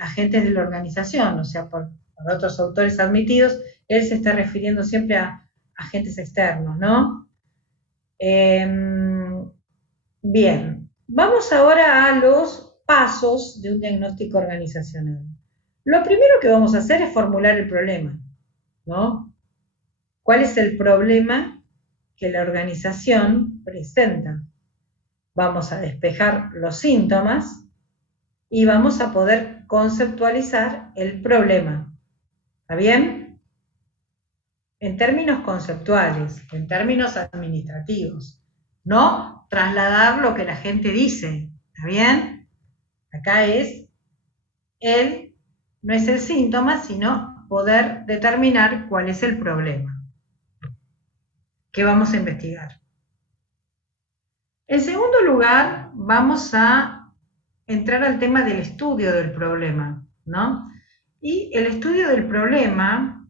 agentes de la organización, o sea, por otros autores admitidos. Él se está refiriendo siempre a agentes externos, ¿no? Bien, vamos ahora a los pasos de un diagnóstico organizacional. Lo primero que vamos a hacer es formular el problema, ¿no? ¿Cuál es el problema que la organización presenta? Vamos a despejar los síntomas y vamos a poder conceptualizar el problema. ¿Está bien? En términos conceptuales, en términos administrativos. No trasladar lo que la gente dice. ¿Está bien? Acá no es el síntoma, sino poder determinar cuál es el problema que vamos a investigar. En segundo lugar, vamos a entrar al tema del estudio del problema, ¿no? Y el estudio del problema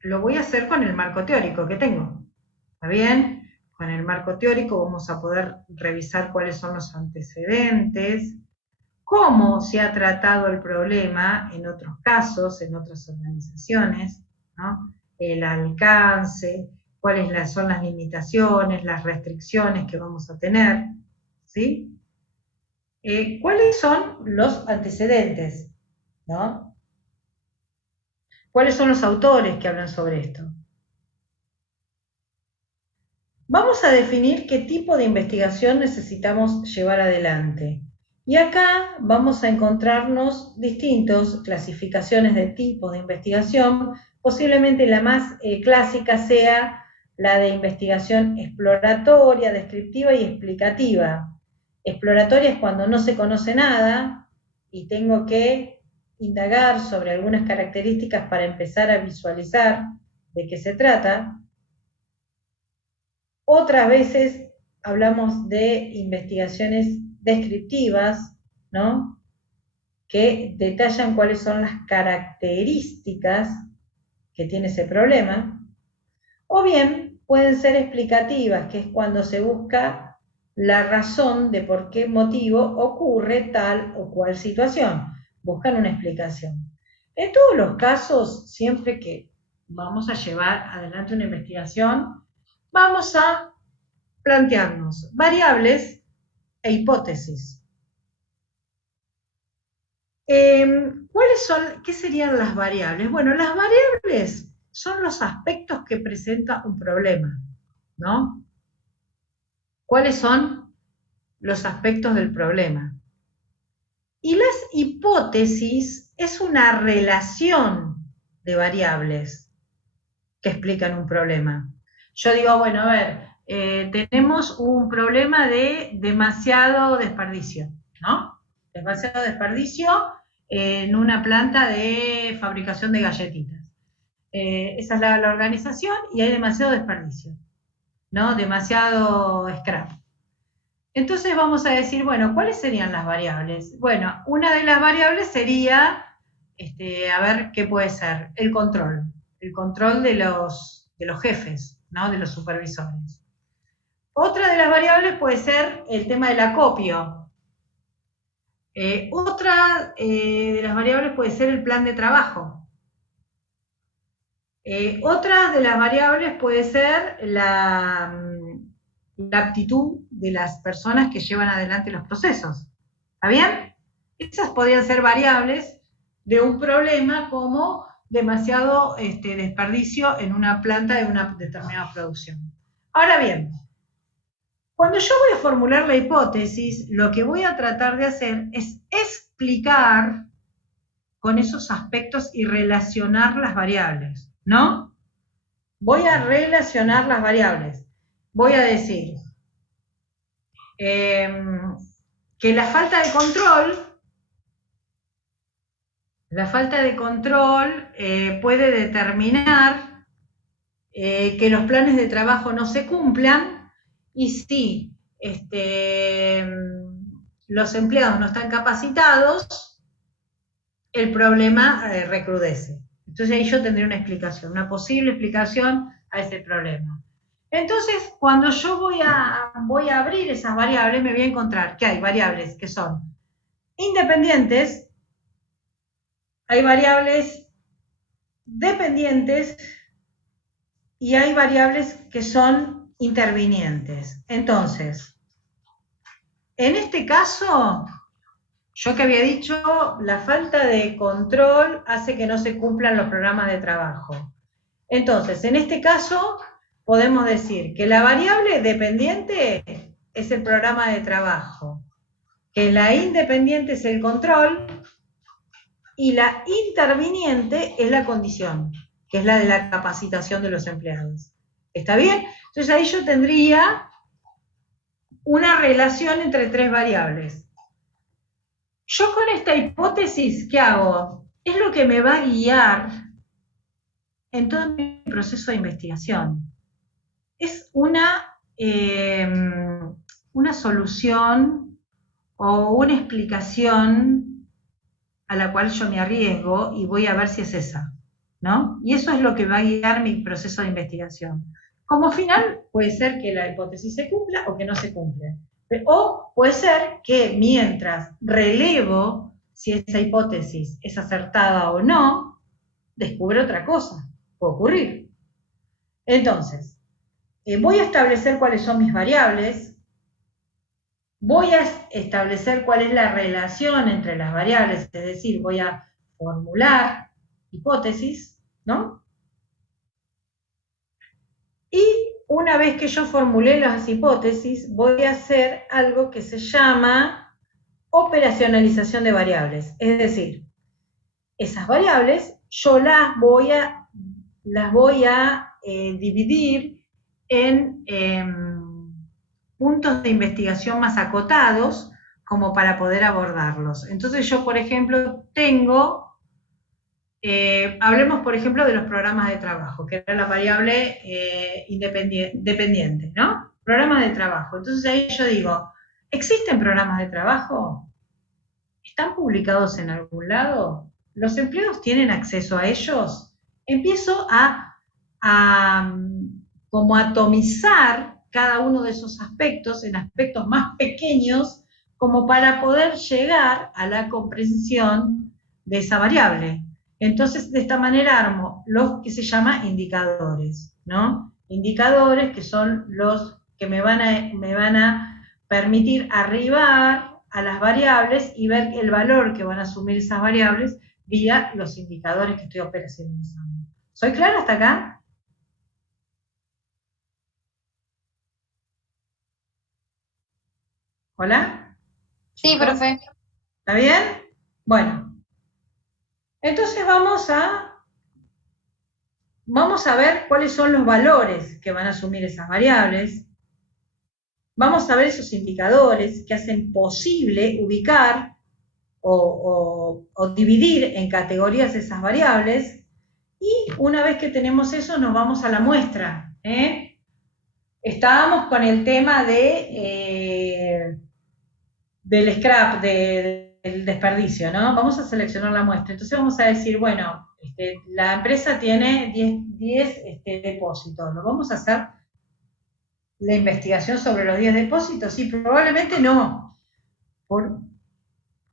lo voy a hacer con el marco teórico que tengo, ¿está bien? Con el marco teórico vamos a poder revisar cuáles son los antecedentes, cómo se ha tratado el problema en otros casos, en otras organizaciones, ¿no? El alcance, cuáles son las limitaciones, las restricciones que vamos a tener, ¿sí? ¿Cuáles son los antecedentes? ¿No? ¿Cuáles son los autores que hablan sobre esto? Vamos a definir qué tipo de investigación necesitamos llevar adelante. Y acá vamos a encontrarnos distintas clasificaciones de tipos de investigación. Posiblemente la más clásica sea la de investigación exploratoria, descriptiva y explicativa. Exploratoria es cuando no se conoce nada y tengo que indagar sobre algunas características para empezar a visualizar de qué se trata. Otras veces hablamos de investigaciones descriptivas, ¿no? Que detallan cuáles son las características que tiene ese problema. O bien pueden ser explicativas, que es cuando se busca la razón de por qué motivo ocurre tal o cual situación. Buscan una explicación. En todos los casos, siempre que vamos a llevar adelante una investigación, vamos a plantearnos variables e hipótesis. ¿Qué serían las variables? Bueno, las variables son los aspectos que presenta un problema, ¿no? ¿Cuáles son los aspectos del problema? Y las hipótesis es una relación de variables que explican un problema. Yo digo, bueno, a ver, tenemos un problema de demasiado desperdicio, ¿no? Demasiado desperdicio en una planta de fabricación de galletitas. Esa es la organización y hay demasiado desperdicio, ¿no? Demasiado scrap. Entonces vamos a decir, bueno, ¿cuáles serían las variables? Bueno, una de las variables sería, a ver, ¿qué puede ser? El control de los jefes, ¿no? De los supervisores. Otra de las variables puede ser el tema del acopio. Otra de las variables puede ser el plan de trabajo. Otra de las variables puede ser la aptitud de las personas que llevan adelante los procesos. ¿Está bien? Esas podrían ser variables de un problema como demasiado desperdicio en una planta de una determinada producción. Ahora bien, cuando yo voy a formular la hipótesis, lo que voy a tratar de hacer es explicar con esos aspectos y relacionar las variables, ¿no? Voy a relacionar las variables. Voy a decir que la falta de control puede determinar que los planes de trabajo no se cumplan y si los empleados no están capacitados, el problema recrudece. Entonces ahí yo tendré una explicación, una posible explicación a ese problema. Entonces, cuando yo voy a abrir esas variables, me voy a encontrar que hay variables que son independientes, hay variables dependientes y hay variables que son intervinientes. Entonces, en este caso, yo que había dicho, la falta de control hace que no se cumplan los programas de trabajo. Entonces, en este caso, podemos decir que la variable dependiente es el programa de trabajo, que la independiente es el control y la interviniente es la condición. que es la de la capacitación de los empleados. ¿Está bien? Entonces ahí yo tendría una relación entre tres variables. Yo con esta hipótesis, ¿qué hago? Es lo que me va a guiar en todo mi proceso de investigación. Es una solución o una explicación a la cual yo me arriesgo y voy a ver si es esa, ¿no? Y eso es lo que va a guiar mi proceso de investigación. Como final puede ser que la hipótesis se cumpla o que no se cumpla. O puede ser que mientras relevo si esa hipótesis es acertada o no, descubro otra cosa. Puede ocurrir. Entonces, voy a establecer cuáles son mis variables, voy a establecer cuál es la relación entre las variables, es decir, voy a formular hipótesis, ¿no? Y una vez que yo formulé las hipótesis, voy a hacer algo que se llama operacionalización de variables. Es decir, esas variables yo las voy a dividir en puntos de investigación más acotados como para poder abordarlos. Entonces yo, por ejemplo, tengo, hablemos por ejemplo de los programas de trabajo, que era la variable dependiente, ¿no? Programas de trabajo. Entonces ahí yo digo, ¿existen programas de trabajo? ¿Están publicados en algún lado? ¿Los empleados tienen acceso a ellos? Empiezo a como atomizar cada uno de esos aspectos en aspectos más pequeños como para poder llegar a la comprensión de esa variable. Entonces, de esta manera armo lo que se llama indicadores, ¿no? Indicadores que son los que me van a permitir arribar a las variables y ver el valor que van a asumir esas variables vía los indicadores que estoy operacionalizando. ¿Soy clara hasta acá? ¿Hola? Sí, profe. ¿Está bien? Bueno, entonces vamos a ver cuáles son los valores que van a asumir esas variables. Vamos a ver esos indicadores que hacen posible ubicar o dividir en categorías esas variables. Y una vez que tenemos eso, nos vamos a la muestra. Estábamos con el tema del scrap, del desperdicio, ¿no? Vamos a seleccionar la muestra. Entonces vamos a decir, bueno, la empresa tiene 10 depósitos. ¿Lo vamos a hacer la investigación sobre los 10 depósitos? Sí, probablemente no. Por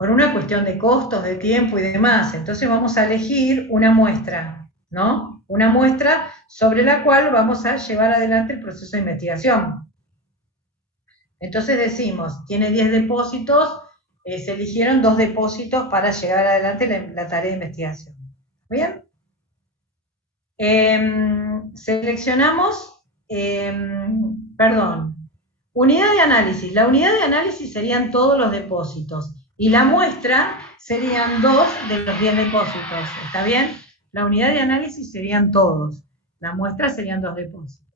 una cuestión de costos, de tiempo y demás. Entonces vamos a elegir una muestra, ¿no? Una muestra sobre la cual vamos a llevar adelante el proceso de investigación. Entonces decimos, tiene 10 depósitos, se eligieron 2 depósitos para llevar adelante la tarea de investigación. ¿Bien? Seleccionamos, unidad de análisis. La unidad de análisis serían todos los depósitos y la muestra serían 2 de los 10 depósitos. ¿Está bien? La unidad de análisis serían todos. La muestra serían 2 depósitos.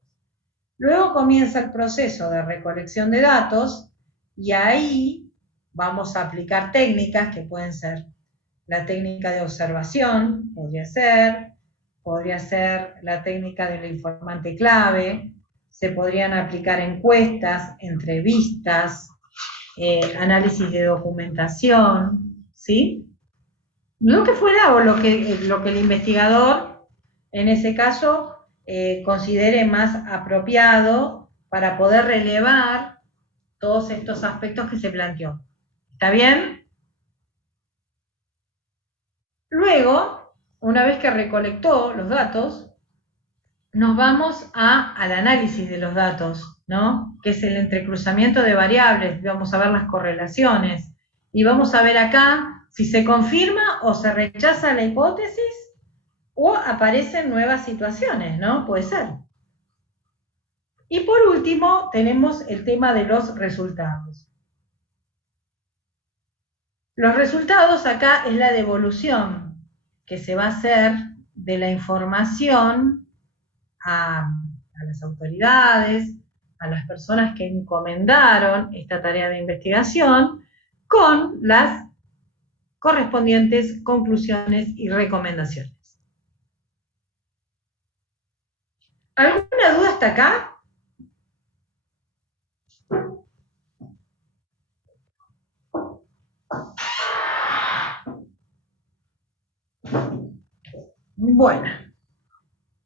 Luego comienza el proceso de recolección de datos y ahí vamos a aplicar técnicas que pueden ser la técnica de observación, podría ser la técnica del informante clave, se podrían aplicar encuestas, entrevistas, análisis de documentación, ¿sí? Lo que fuera o lo que el investigador, en ese caso, considere más apropiado para poder relevar todos estos aspectos que se planteó. ¿Está bien? Luego, una vez que recolectó los datos, nos vamos al análisis de los datos, ¿no? Que es el entrecruzamiento de variables, vamos a ver las correlaciones, y vamos a ver acá si se confirma o se rechaza la hipótesis o aparecen nuevas situaciones, ¿no? Puede ser. Y por último, tenemos el tema de los resultados. Los resultados acá es la devolución que se va a hacer de la información a las autoridades, a las personas que encomendaron esta tarea de investigación, con las correspondientes conclusiones y recomendaciones. ¿Alguna duda hasta acá? Bueno,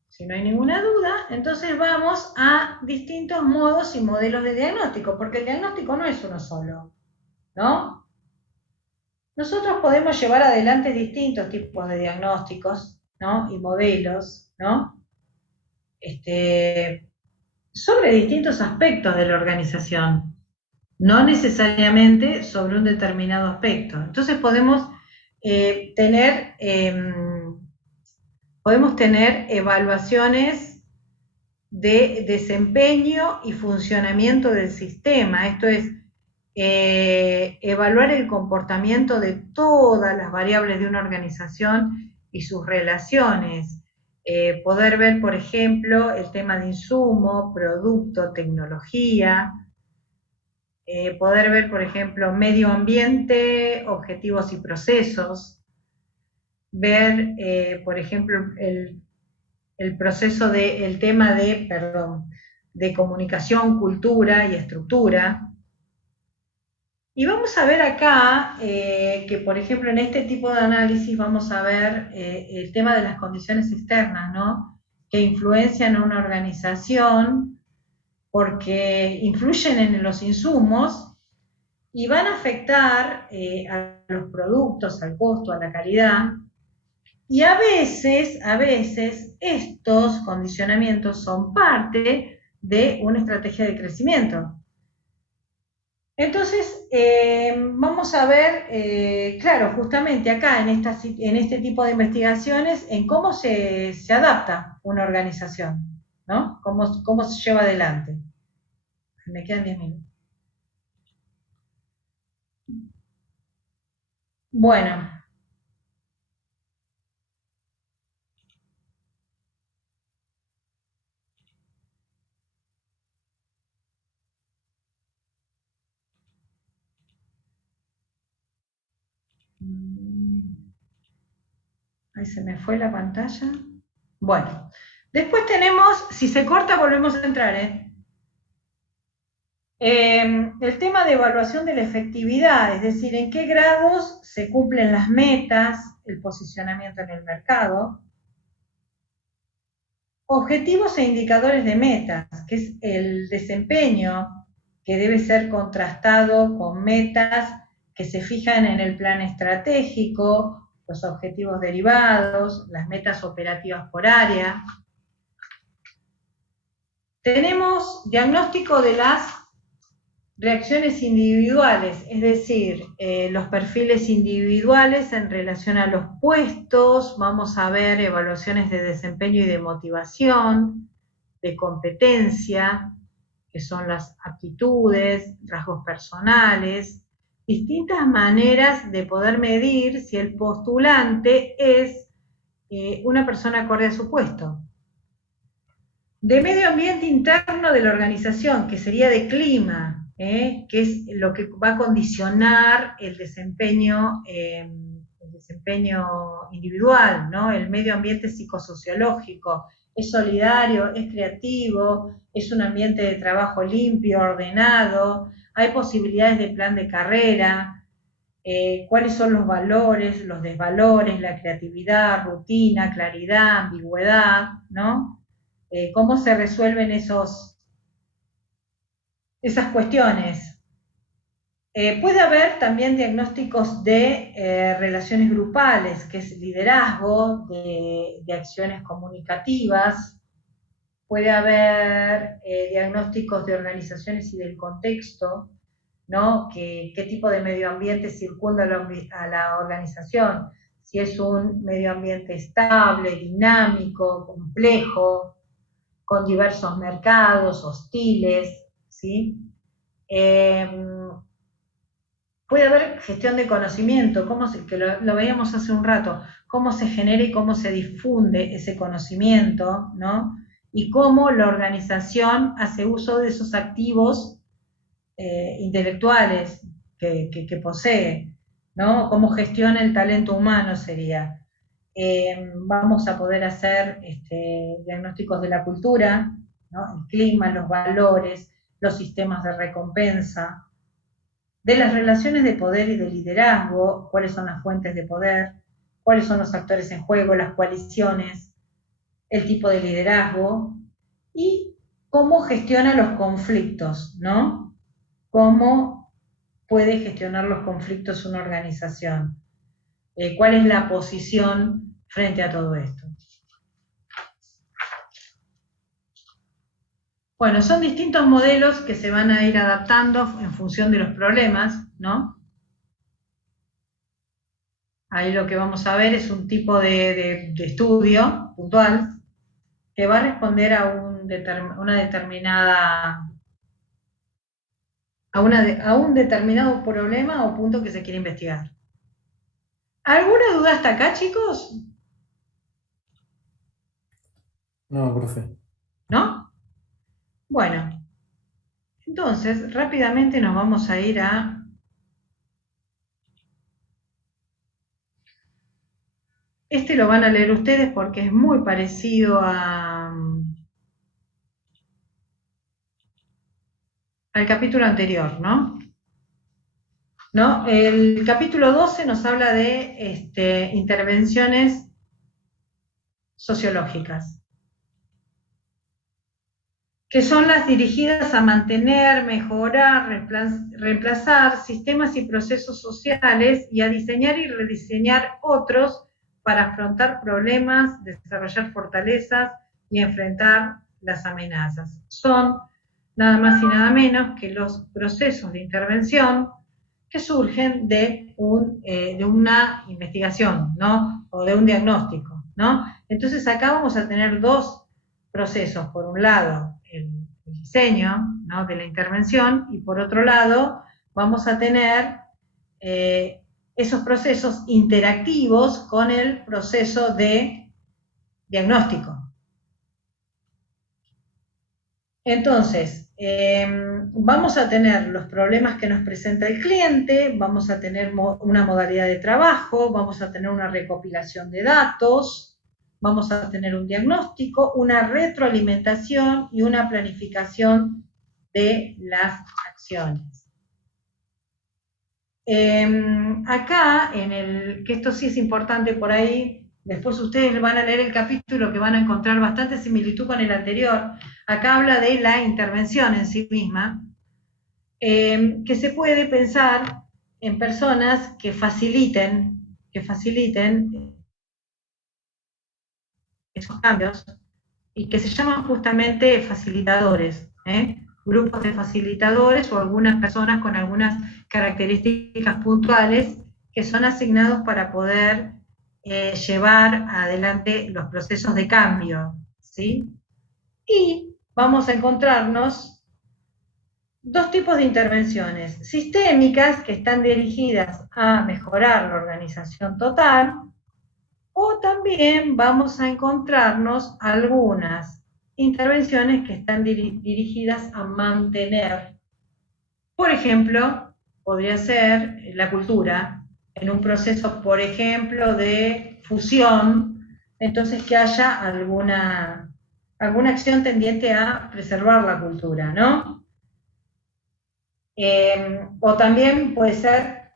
si no hay ninguna duda, entonces vamos a distintos modos y modelos de diagnóstico, porque el diagnóstico no es uno solo, ¿no? Nosotros podemos llevar adelante distintos tipos de diagnósticos, ¿no? Y modelos, ¿no? Sobre distintos aspectos de la organización, no necesariamente sobre un determinado aspecto. Entonces podemos tener evaluaciones de desempeño y funcionamiento del sistema, esto es, evaluar el comportamiento de todas las variables de una organización y sus relaciones, poder ver, por ejemplo, el tema de insumo, producto, tecnología, poder ver, por ejemplo, medio ambiente, objetivos y procesos, ver, por ejemplo, el proceso el tema de comunicación, cultura y estructura. Y vamos a ver acá que, por ejemplo, en este tipo de análisis vamos a ver el tema de las condiciones externas, ¿no? Que influencian a una organización porque influyen en los insumos y van a afectar a los productos, al costo, a la calidad. Y a veces estos condicionamientos son parte de una estrategia de crecimiento. Entonces, vamos a ver, claro, justamente acá en este tipo de investigaciones, en cómo se adapta una organización, ¿no? Cómo se lleva adelante. Me quedan 10 minutos. Bueno. Ahí se me fue la pantalla. Bueno, después tenemos, si se corta volvemos a entrar, el tema de evaluación de la efectividad, es decir, en qué grados se cumplen las metas, el posicionamiento en el mercado. Objetivos e indicadores de metas, que es el desempeño que debe ser contrastado con metas que se fijan en el plan estratégico, los objetivos derivados, las metas operativas por área. Tenemos diagnóstico de las reacciones individuales, es decir, los perfiles individuales en relación a los puestos, vamos a ver evaluaciones de desempeño y de motivación, de competencia, que son las aptitudes, rasgos personales, distintas maneras de poder medir si el postulante es una persona acorde a su puesto. De medio ambiente interno de la organización, que sería de clima, que es lo que va a condicionar el desempeño individual, ¿no? El medio ambiente psicosociológico, es solidario, es creativo, es un ambiente de trabajo limpio, ordenado, hay posibilidades de plan de carrera, cuáles son los valores, los desvalores, la creatividad, rutina, claridad, ambigüedad, ¿no? Cómo se resuelven esas cuestiones. Puede haber también diagnósticos de relaciones grupales, que es liderazgo, de acciones comunicativas. Puede haber diagnósticos de organizaciones y del contexto, ¿no? ¿Qué tipo de medio ambiente circunda a la organización? Si es un medio ambiente estable, dinámico, complejo, con diversos mercados, hostiles, ¿sí? Puede haber gestión de conocimiento, que lo veíamos hace un rato, cómo se genera y cómo se difunde ese conocimiento, ¿no? Y cómo la organización hace uso de esos activos intelectuales que posee, ¿no? Cómo gestiona el talento humano sería. Vamos a poder hacer diagnósticos de la cultura, ¿no? El clima, los valores, los sistemas de recompensa, de las relaciones de poder y de liderazgo, cuáles son las fuentes de poder, cuáles son los actores en juego, las coaliciones, el tipo de liderazgo y cómo gestiona los conflictos, ¿no? Cómo puede gestionar los conflictos una organización, cuál es la posición frente a todo esto. Bueno, son distintos modelos que se van a ir adaptando en función de los problemas, ¿no? Ahí lo que vamos a ver es un tipo de estudio puntual que va a responder a a un determinado problema o punto que se quiere investigar. ¿Alguna duda hasta acá, chicos? No, profe. ¿No? Bueno, entonces rápidamente nos vamos a ir a... Este lo van a leer ustedes porque es muy parecido al capítulo anterior, ¿no? ¿No? El capítulo 12 nos habla de intervenciones sociológicas, que son las dirigidas a mantener, mejorar, reemplazar sistemas y procesos sociales y a diseñar y rediseñar otros para afrontar problemas, desarrollar fortalezas y enfrentar las amenazas. Son nada más y nada menos que los procesos de intervención que surgen de una investigación, ¿no? O de un diagnóstico, ¿no? Entonces acá vamos a tener dos procesos. Por un lado, el diseño, ¿no? De la intervención, y por otro lado, vamos a tener esos procesos interactivos con el proceso de diagnóstico. Entonces, vamos a tener los problemas que nos presenta el cliente, vamos a tener una modalidad de trabajo, vamos a tener una recopilación de datos, vamos a tener un diagnóstico, una retroalimentación y una planificación de las acciones. Acá, que esto sí es importante por ahí, después ustedes van a leer el capítulo que van a encontrar bastante similitud con el anterior. Acá habla de la intervención en sí misma, que se puede pensar en personas que faciliten esos cambios y que se llaman justamente facilitadores, grupos de facilitadores o algunas personas con algunas características puntuales que son asignados para poder llevar adelante los procesos de cambio, ¿sí? Y vamos a encontrarnos dos tipos de intervenciones: sistémicas, que están dirigidas a mejorar la organización total, o también vamos a encontrarnos algunas intervenciones que están dirigidas a mantener. Por ejemplo, podría ser la cultura, en un proceso, por ejemplo, de fusión, entonces que haya alguna acción tendiente a preservar la cultura, ¿no? O también puede ser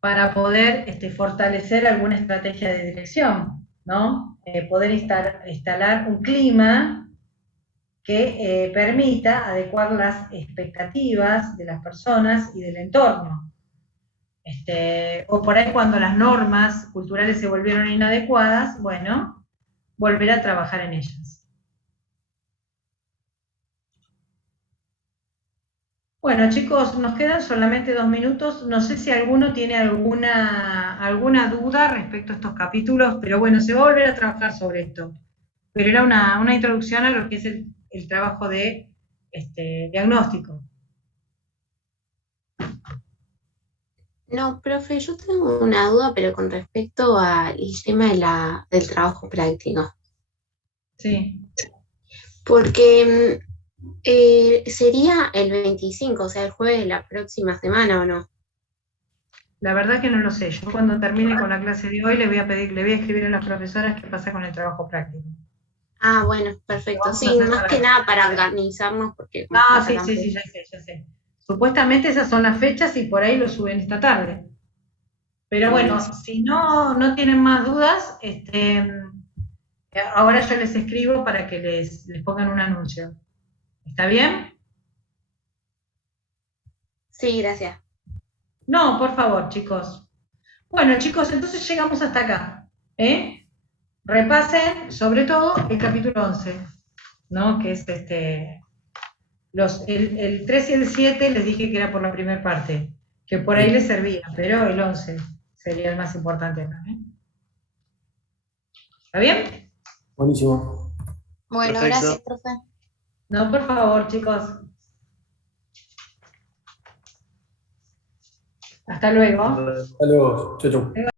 para poder fortalecer alguna estrategia de dirección, ¿no? Poder instalar un clima que permita adecuar las expectativas de las personas y del entorno. O por ahí cuando las normas culturales se volvieron inadecuadas, bueno, volver a trabajar en ellas. Bueno, chicos, nos quedan solamente 2 minutos. No sé si alguno tiene alguna duda respecto a estos capítulos, pero bueno, se va a volver a trabajar sobre esto. Pero era una introducción a lo que es el trabajo de diagnóstico. No, profe, yo tengo una duda, pero con respecto al tema del trabajo práctico. Sí. Porque sería el 25, o sea, el jueves de la próxima semana, ¿o no? La verdad que no lo sé. Yo cuando termine con la clase de hoy le voy a pedir, le voy a escribir a las profesoras qué pasa con el trabajo práctico. Ah, bueno, Lo perfecto. vamos a Sí, hacer más que para... nada para organizarnos, porque como Ah, falta sí, tan sí, sí, poco. ya sé, ya sé. Supuestamente esas son las fechas y por ahí lo suben esta tarde. Pero bueno, Buenísimo. si no tienen más dudas, ahora yo les escribo para que les pongan un anuncio. ¿Está bien? Sí, gracias. No, por favor, chicos. Bueno, chicos, entonces llegamos hasta acá. ¿Eh? Repasen, sobre todo, el capítulo 11, ¿no? Que es el 3 y el 7 les dije que era por la primera parte, que por ahí les servía, pero el 11 sería el más importante acá. ¿Eh? ¿Está bien? Buenísimo. Bueno, gracias, Perfecto. profe. No, por favor, chicos. Hasta luego. Hasta luego. Chau, chau.